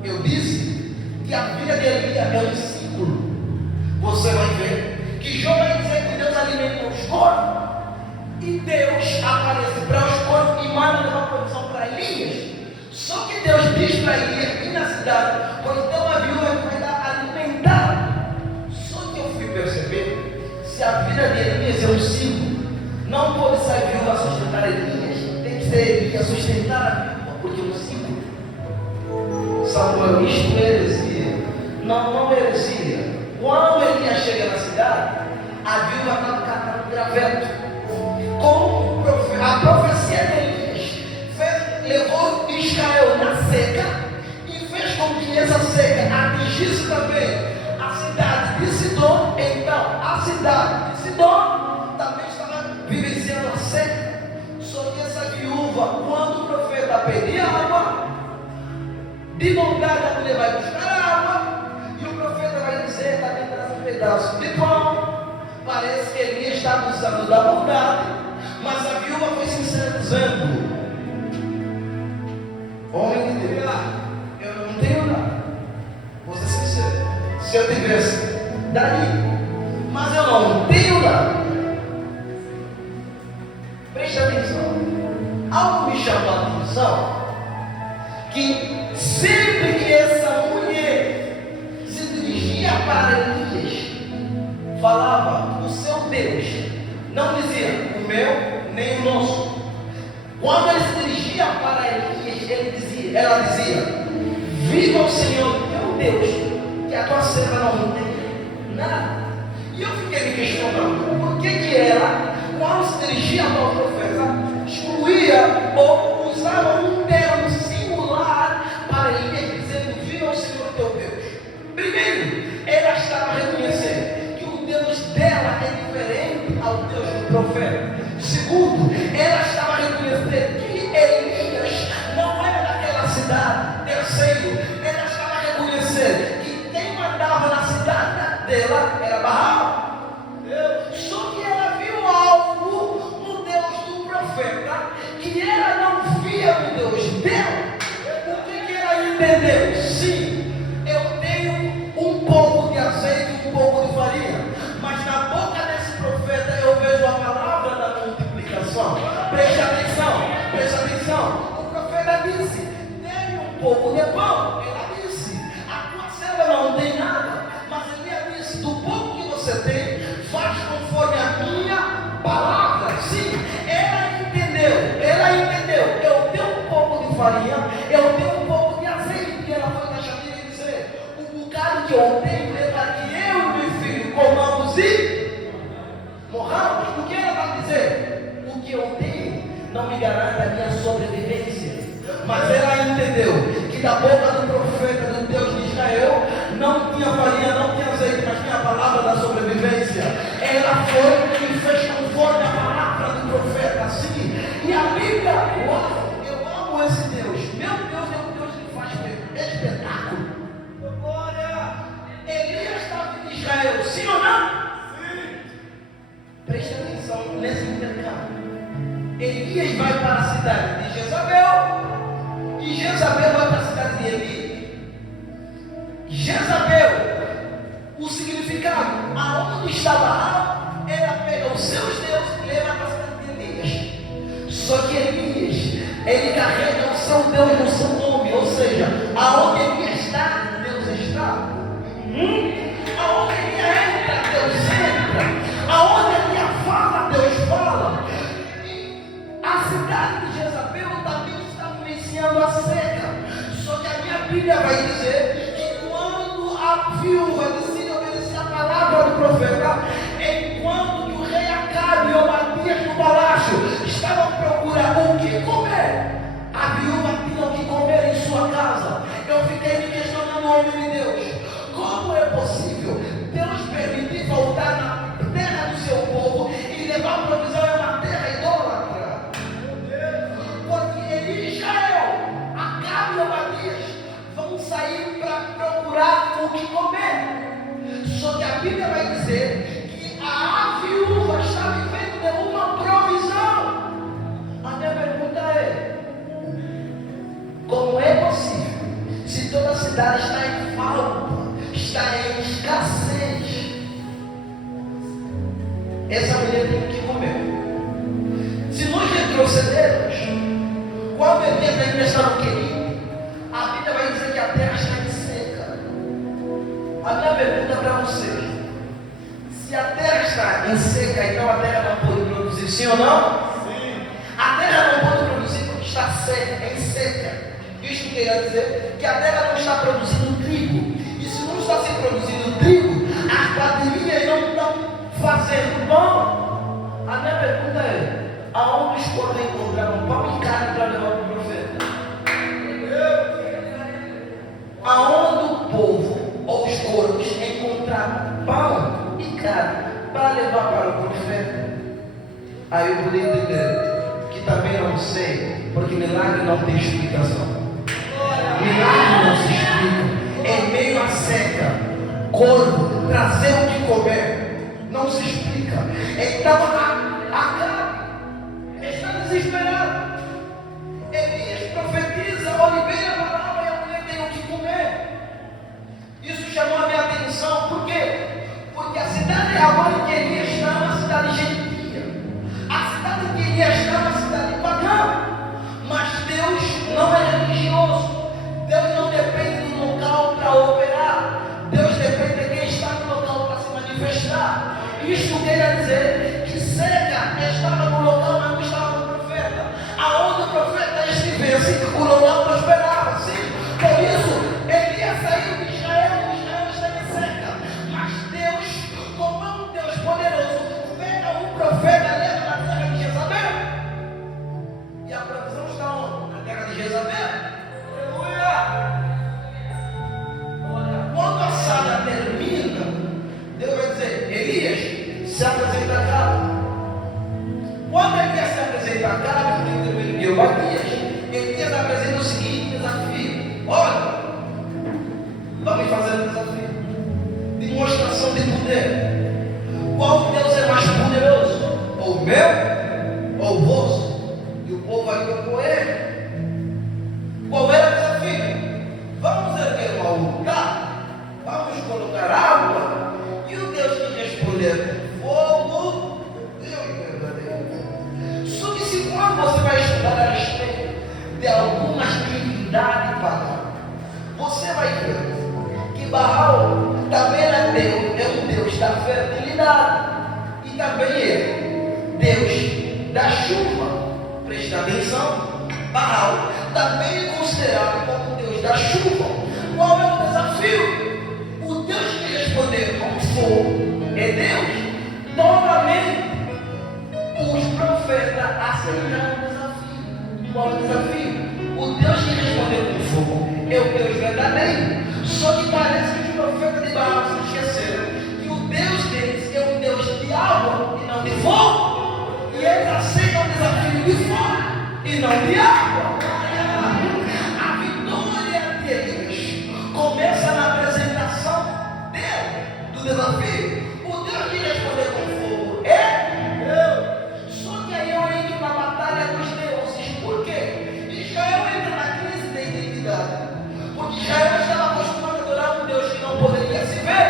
Eu disse que a vida de Elias é um ciclo. Você vai ver que Jó vai dizer que Deus alimenta os corvos, e Deus aparece para os corvos e manda uma provisão para Elias. Só que Deus diz para Elias ir na cidade, pois então a viúva vai dar alimentar. Só que eu fui perceber, se a vida de Elias é um ciclo, não pode ser a viúva sustentar Elias, tem que ser Elias sustentar a viúva, porque é um ciclo. Samuel, isto é heresia. Não é heresia. Quando Elias chega na cidade, a viúva estava catando graveto. Como a profecia de Elias levou Israel na seca e fez com que essa seca atingisse também a cidade de Sidom. Então a cidade de Sidom também estava vivenciando a seca. Só que essa viúva, quando o profeta pedia água, de bondade a mulher vai buscar água, e o profeta vai seca, me traz um pedaço de pão. Parece que Elias está abusando da bondade, mas a viúva foi sincera dizendo: homem de Deus, eu não tenho nada. Vou ser sincero, se eu tivesse, daria, mas eu não tenho nada. Preste atenção, algo me chamou a atenção, que sempre que essa mulher se dirigia para Elias, falava o seu Deus, não dizia o meu nem o nosso. Quando ele se dirigia para Elias, ela dizia: viva o Senhor teu Deus, que a tua serva não tem nada. E eu fiquei me questionando, por que ela, quando se dirigia para o profeta, excluía ou usava um termo singular para Elias, dizendo: viva o Senhor teu Deus? Primeiro, ela estava reconhecendo que o Deus dela é diferente ao Deus do profeta. Segundo, ela estava reconhecendo que Elias não era daquela cidade. Terceiro, ela estava reconhecendo que quem mandava na cidade dela era Baal. Só que ela viu algo no Deus do profeta que ela não via no Deus dela. O que ela entendeu? Sim, eu tenho um pouco de azeite e um pouco de farinha, mas na boca desse profeta eu vejo a palavra da multiplicação. Preste atenção. O profeta disse: dê-me um pouco de pão. Ela disse: a tua serva não tem nada. Mas ele disse: do pouco que você tem, faz conforme a minha palavra. Sim, ela entendeu. Eu tenho um pouco de farinha, eu tenho um pouco de azeite. E ela foi na chaveira e dizer: o bocado que eu tenho é para que eu e meu filho comamos e morramos. O que ela vai dizer? O que eu tenho não me garante a minha sobrevivência. Mas ela entendeu que da boca do profeta, do Deus de Israel, não tinha farinha, não tinha azeite, mas tinha a palavra da sobrevivência. Ela foi e fez conforme a palavra do profeta, assim. E a Bíblia, uau, eu amo esse Deus. Meu Deus é um Deus que faz espetáculo. Glória! Elias estava em Israel, sim ou não? Sim. Preste atenção nesse intercâmbio. Elias vai para a cidade de Jezabel, e Jezabel vai para a cidade de Eli. Jezabel, o significado, aonde está Baal, ela pega os seus deuses e leva para a cidade de Elias. Só que Elias, ele carrega o seu Deus no seu nome, ou seja, aonde Elias está, Deus está. Aonde ele entra, Deus entra. Aonde ele fala, Deus fala. A cidade de Jezabel também está vivenciando a seca. Só que a minha Bíblia vai dizer que quando a viúva decide obedecer a palavra do profeta, enquanto que o rei Acabe e Obadias no palácio estavam procurando o que comer, a viúva tinha o que comer em sua casa. Eu fiquei me questionando, homem de Deus, como é possível Deus permitir voltar na terra do seu povo e levar provisão a uma terra idólatra? Porque ele e Israel, Acabe e Obadias, vão sair para procurar o que comer. Só que a Bíblia vai dizer que a viúva está vivendo de uma provisão. A minha pergunta é: como é possível, se toda a cidade está em falta, está em escassez, essa mulher tem que comer? Se nós retrocedermos, quando Elias ainda estava querido, a Bíblia vai dizer que a terra está em seca. A minha pergunta para vocês: se a terra está em seca, então a terra não pode produzir, sim ou não? Sim. A terra não pode produzir porque está seca, em seca. Isso quer dizer que a terra não está produzindo trigo. E se não está se produzindo trigo, as baterias não estão fazendo pão. A minha pergunta é: aonde os podem encontrar um pão e carne para levar para o profeta? Aonde o povo ou os corvos encontraram pão e carne para levar para o profeta? Aí eu poderia entender que também não sei, porque milagre não tem explicação. Milagre não se explica. Em meio à seca, corvo não se explica. Então Acabe está desesperado. Elias profetiza, oliveira, palavra, e a mulher tem o que comer. Isso chamou a minha atenção. Por quê? Porque a cidade agora em que Elias está é uma cidade gentia. A cidade em que Elias está é uma cidade pagã. Mas Deus não é religioso. Deus não depende do local para operar. Deus depende de quem está no local para se manifestar. Isto quer dizer que Seca estava no local, mas não estava no profeta. Aonde o profeta estivesse, o local prosperava. Sim. Por isso, Elias saiu de Israel está em Seca. Mas Deus, como é um Deus poderoso, pega um profeta e leva na terra de Jezabel. E a provisão está onde? Na terra de Jezabel. Aleluia! Quando a saga termina, Deus vai dizer: Elias, se apresenta a Acabe. Quando Elias se apresenta a Acabe, porque interveio Elias apresenta o seguinte desafio: olha, vamos fazer um desafio, demonstração de poder. Qual Deus é mais poderoso? Ou o meu, ou o vosso? E o povo vai concorrer. Qual era o desafio? Vamos erguer um altar, vamos colocar água, e o Deus que responder com fogo, Deus verdadeiro. Só que se quando você vai estudar a respeito de alguma divindade pagã, você vai ver que Baal também é um Deus da fertilidade e também é Deus da chuva. Preste atenção. Baal também é considerado como Deus da chuva. Qual é o desafio? O Deus que responder com fogo é Deus. Novamente, os profetas aceitaram o desafio. Qual é o desafio? O Deus que responder com fogo é o Deus verdadeiro. Só que parece que os profetas de Baal se esqueceram que o Deus deles é um Deus de água e não de fogo. E eles aceitam o desafio de fogo e não de água. A vitória de Elias começa na apresentação dele, do desafio. O Deus que responder com fogo é Deus. Só que aí eu entro na batalha dos deuses. Por quê? Israel entra na crise de identidade. Porque Israel estava acostumado a adorar um Deus que não poderia se ver,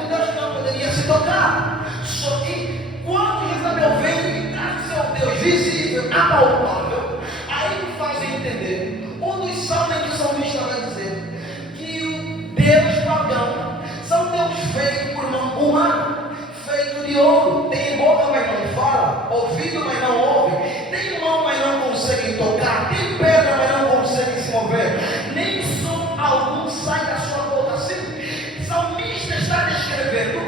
um Deus que não poderia se tocar. Só que quando Jezabel vem e traz o seu Deus visível, apalpável, aí me faz entender. Um dos salmos que o salmista vai dizer que o Deus pagão são Deus feito por mão humana, feito de ouro. Tem boca, mas não fala, ouvido, mas não ouve, tem mão, mas não consegue tocar, tem perna, mas não consegue se mover, nem som algum sai da sua boca. Assim, o salmista está descrevendo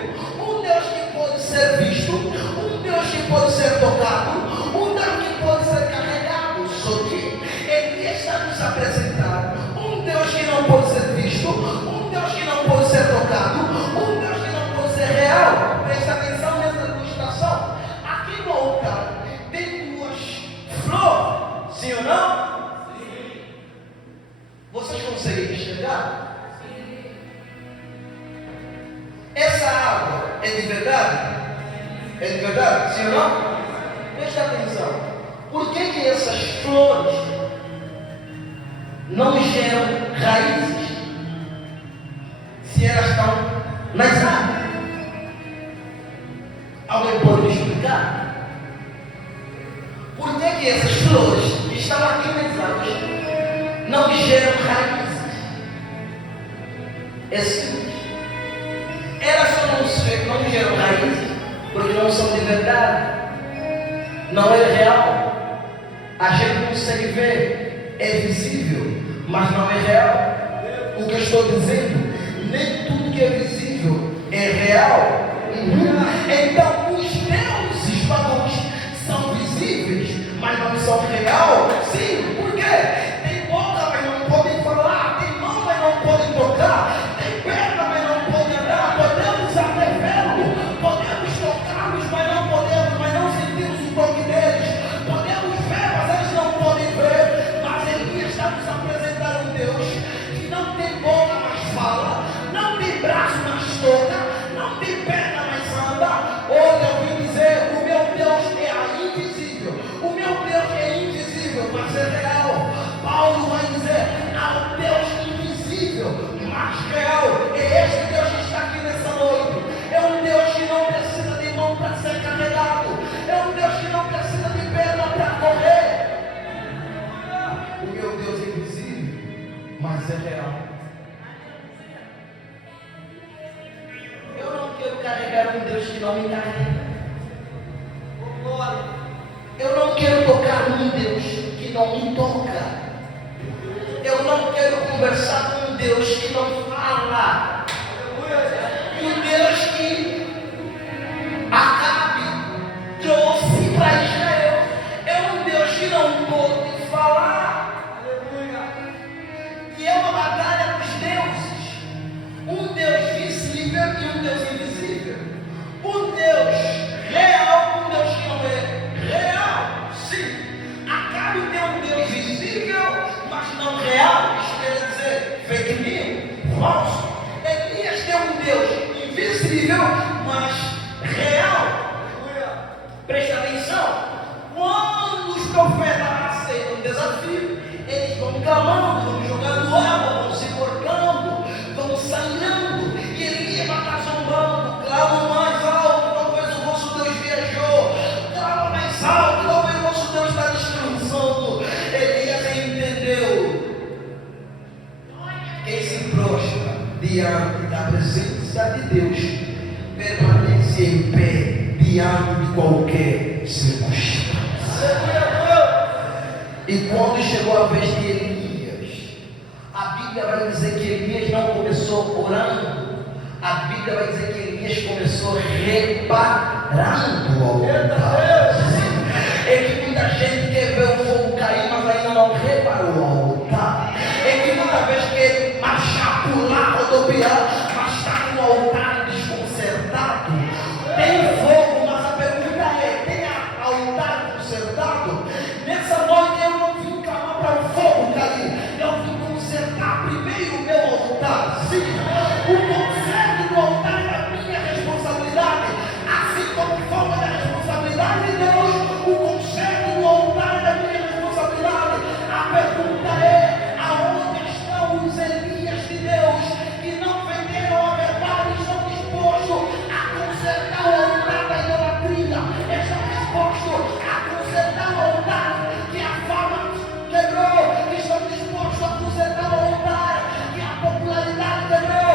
um Deus que pode ser visto, um Deus que pode ser tocado, um Deus que pode ser carregado. Só que ele está nos apresentando um Deus que não pode ser visto, um Deus que não pode ser tocado, um Deus que não pode ser real. Presta atenção nessa ilustração. Aqui no altar tem duas flores, sim ou não? Sim. Vocês conseguem enxergar? Essa água é de verdade? É de verdade? Sim ou não? Preste atenção. Por que essas flores não geram raízes se elas estão nas águas? Alguém pode me explicar? Por que essas flores que estão aqui nas águas não geram raízes? É simples. Elas só não geram raízes porque não são de verdade. Não é real. A gente consegue ver, é visível, mas não é real. O que eu estou dizendo, nem tudo que é visível é real. Então os deuses pagãos são visíveis, mas não são real. Sim, por quê? Tem boca, mas não podem falar, tem mão, mas não podem tocar, tem perna, mas não podem andar. Podemos até vê-lo, podemos tocá-los, mas não sentimos o toque deles. Podemos ver, mas eles não podem ver. Mas Elias está nos apresentando um Deus que não tem boca, mas fala, não tem braço, mas toca, não tem perna, mas anda. tocar num Deus que não me carrega. Eu não quero tocar num Deus que não me toca. Eu não quero conversar com um Deus que não fala. E um Deus que Acabe trouxe para Israel é um Deus que não pode falar. E é uma batalha dos deuses. Um Deus visível e um Deus invisível. Um Deus real, um Deus que não é real. Sim, Acabe tem um Deus visível, mas não real. Isso quer dizer fake news, falso. Elias tem um Deus invisível, mas real. Preste atenção. Quando os profetas aceitam o desafio, eles vão clamando, vão jogando água, vão se cortando, vão sangrando. E Elias vai estar zombando. Clama mais alto, talvez o vosso Deus viajou. Clama mais alto, talvez o vosso Deus está descansando. Elias entendeu. Quem se prostra diante da presença de Deus permanece em pé diante de qualquer circunstância. E quando chegou a vez de Elias, a Bíblia vai dizer que Elias não começou orando, a Bíblia vai dizer que Elias começou reparando o altar. É que muita gente quer ver o fogo cair, mas ainda não reparou o altar. É que muita vez quer marchar, pular, rodopiar, mas está com o altar desconcertado. Tem fogo, mas a pergunta é: tem altar consertado? Nessa noite eu não vim clamar para o fogo cair, eu vim consertar primeiro o meu altar. Sim, o conserto do altar é a minha responsabilidade, assim como o fogo é a responsabilidade de Deus, o conserto do altar é a minha responsabilidade. A pergunta é: aonde estão os Elias de Deus que não venderam a verdade e estão dispostos a consertar o altar da idolatria, estão dispostos a consertar o altar que a fama quebrou, estão dispostos a consertar o altar que a popularidade quebrou,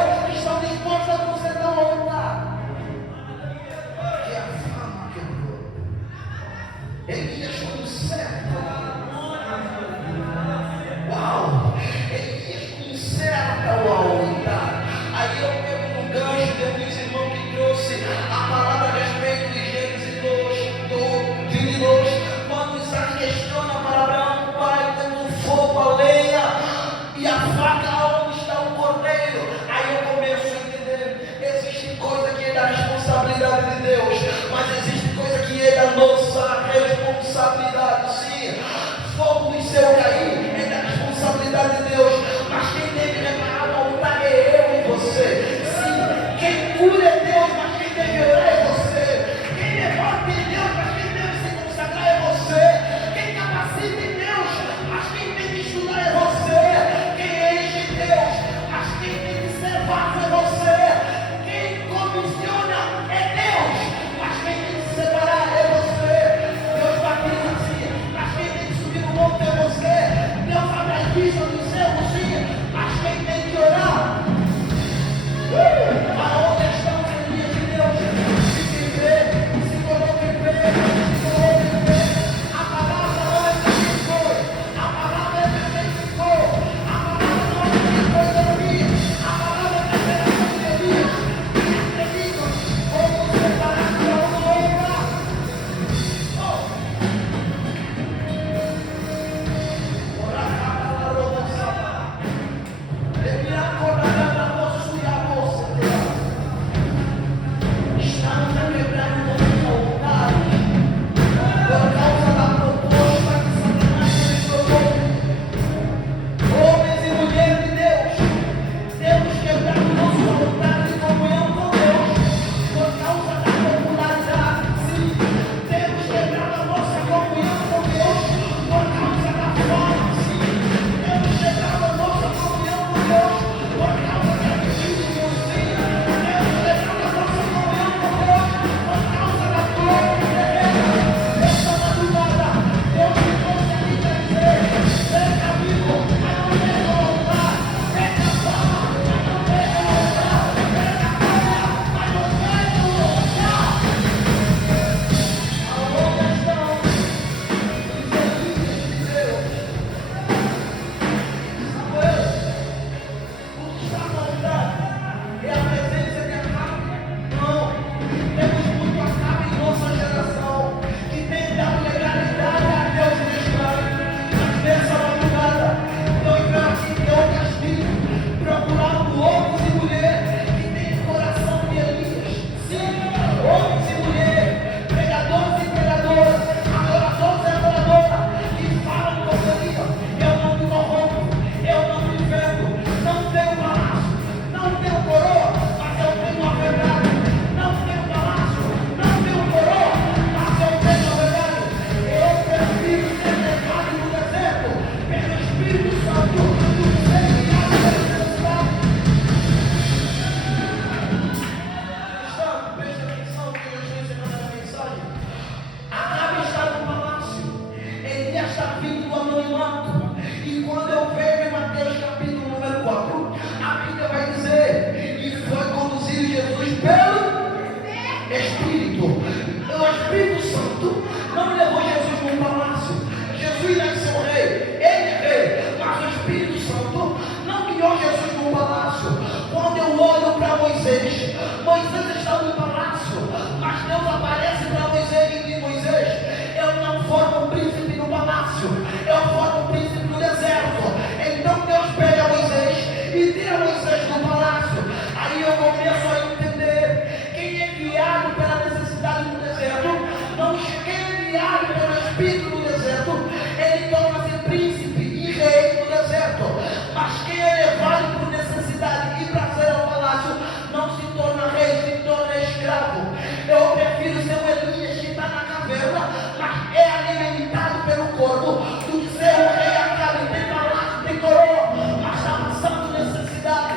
no palácio. Quando eu olho para Moisés, Moisés está no palácio, mas Deus aparece para Moisés e diz: Moisés, eu não formo um príncipe no palácio, eu formo um príncipe no deserto. Então Deus pega Moisés e tira Moisés do palácio. Aí eu começo a entender quem é guiado pela necessidade do deserto, não quem é guiado pelo Espírito do deserto, ele torna-se príncipe e rei do deserto. Mas quem é levado por necessidade e prazer ao palácio não se torna rei, se torna escravo. Eu prefiro ser o Elias que está na caverna, mas é alimentado pelo corpo, do que ser o rei Acabe, tem palácio, tem coroa, mas está passando necessidade.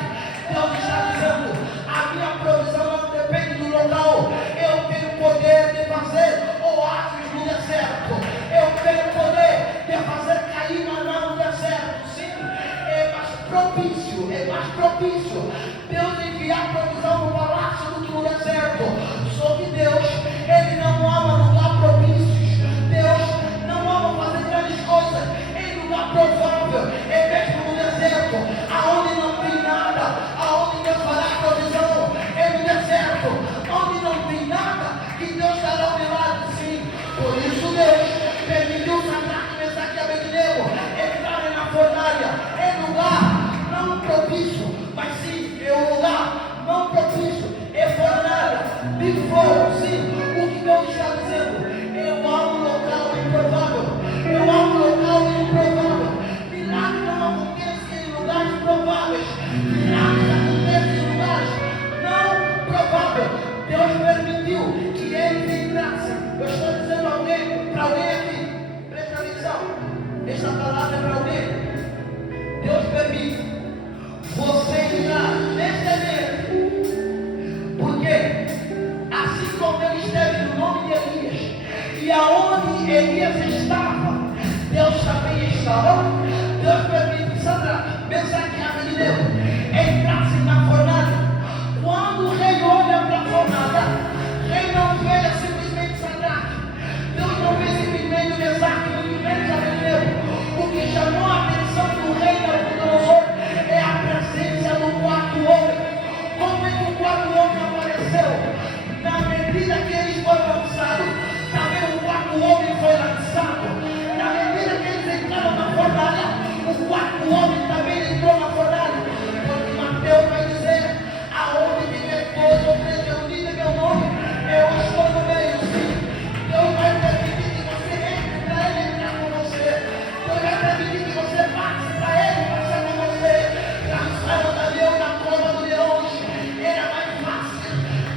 Deus está dizendo: a minha provisão não depende do local. Eu tenho poder de fazer oásis no deserto. Eu tenho poder de fazer cair maná no deserto. Sim, é mais propício, é mais propício Deus enviar provisão no palácio do que no deserto. Só que Deus, Ele não ama lugar propício. Deus não ama fazer grandes coisas em lugar provável, é mesmo no deserto, aonde não tem nada, aonde Deus fará provisão, é no deserto, onde não tem nada, que Deus dará o milagre, sim. Por isso Deus permitiu Sadraque, Mesaque e Abednego entrarem na fornalha, em lugar não propício, mas sim, é um lugar não propício, é fornalha de fogo, sim. O que Deus está dizendo: eu amo local improvável, eu amo local improvável. Milagres não acontecem em lugares prováveis, milagres acontecem em lugares não prováveis. Deus permitiu que ele entrasse. Eu estou dizendo para alguém aqui, presta atenção, esta palavra é para alguém. Deus permite você entrar neste evento, porque assim como ele esteve no nome de Elias, e aonde Elias estava, Deus também estava. Deus permite Sadraque, Mesaque e Abednego entrassem na fornalha. Quando o rei olha para a fornalha, o rei não vê simplesmente Sadraque, Deus não vê simplesmente Mesaque, muito menos Abednego. O que chamou a atenção do rei Nabucodonosor é a presença do quarto homem. Como é que o quarto homem apareceu? Na medida que eles foram lançados, também o quarto homem foi lançado. Na medida que eles entraram na fornalha, o quarto homem também entrou na fornalha. Porque Mateus vai dizer: aonde tiver dois ou três reunidos em meu nome, eu estou no meio. Sim, Deus vai permitir que você entre para Ele entrar com você. Deus vai permitir que você passe para Ele passar com você. Lançaram Daniel na cova do leão, era mais fácil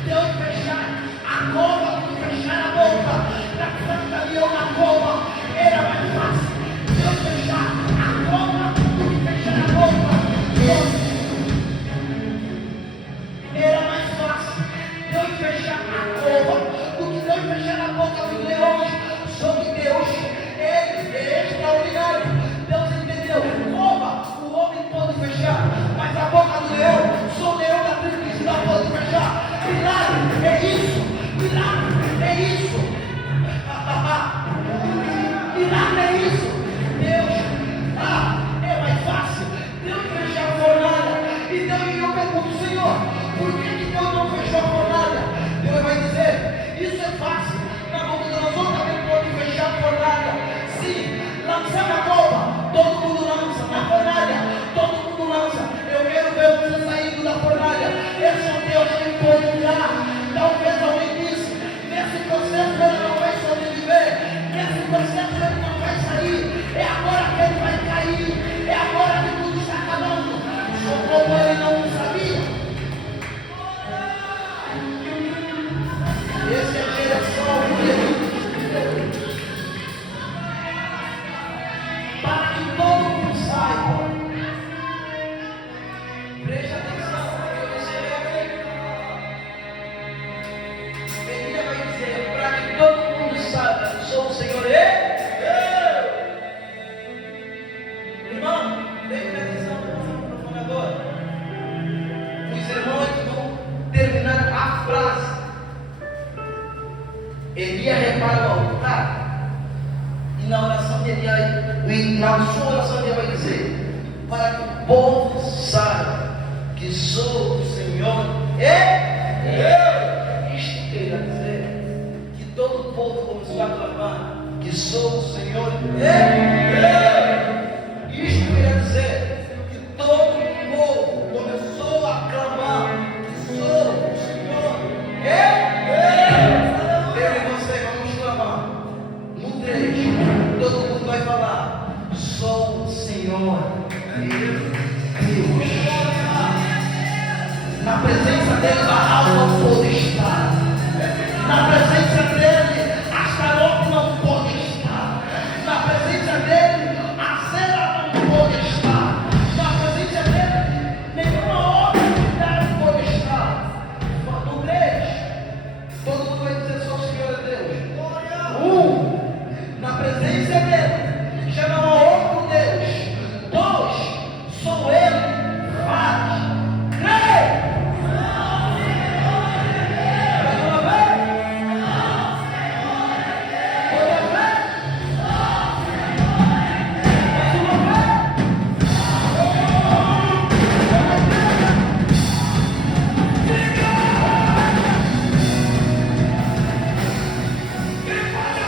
Deus fechar a cova do que fechar a boca. Lançaram Daniel na cova, era mais fácil Deus fechar a cova do que fechar a boca. Era mais fácil Deus fechar a cova do que Deus fechar a boca dos leões. Só que Deus, Ele é extraordinário. Deus entendeu: cova o homem pode fechar, mas a boca do leão, só o leão da tribo de Judá pode fechar. Milagre é isso, milagre é isso. Milagre é isso. Deus, é mais fácil Deus fechar a fornalha. Então eu pergunto: Senhor, por que Deus não fechou a fornalha? Deus vai dizer: isso é fácil. Nabucodonosor também pode fechar a fornalha. Sim, lançar na cova, todo mundo lança. Na fornalha, todo mundo lança. Eu quero ver você saindo da fornalha. É só Deus quem pode tirar. Talvez alguém disse: nesse processo ele não vai sobreviver, nesse processo ele não vai sair. É agora que ele vai cair, é agora que tudo está acabando. Só como ele não sabia. Essa é a geração de para que todo mundo saiba. Preste atenção no que você lê. Ele vai dizer: para que todo mundo saiba que sou o Senhor. Irmão, preste atenção no profanador. Os irmãos vão terminar a frase. Elias repara o altar, e na oração de Elias, na sua oração ele vai dizer: para que o povo saiba que sou o Senhor e eu. Isto quer dizer que todo o povo começou a clamar que sou o Senhor e eu. Isto quer dizer que todo o povo começou a clamar que sou o Senhor e eu. Eu e você vamos clamar. No 3, todo mundo vai falar: sou o Senhor Deus. Na presença dele, a alma poder.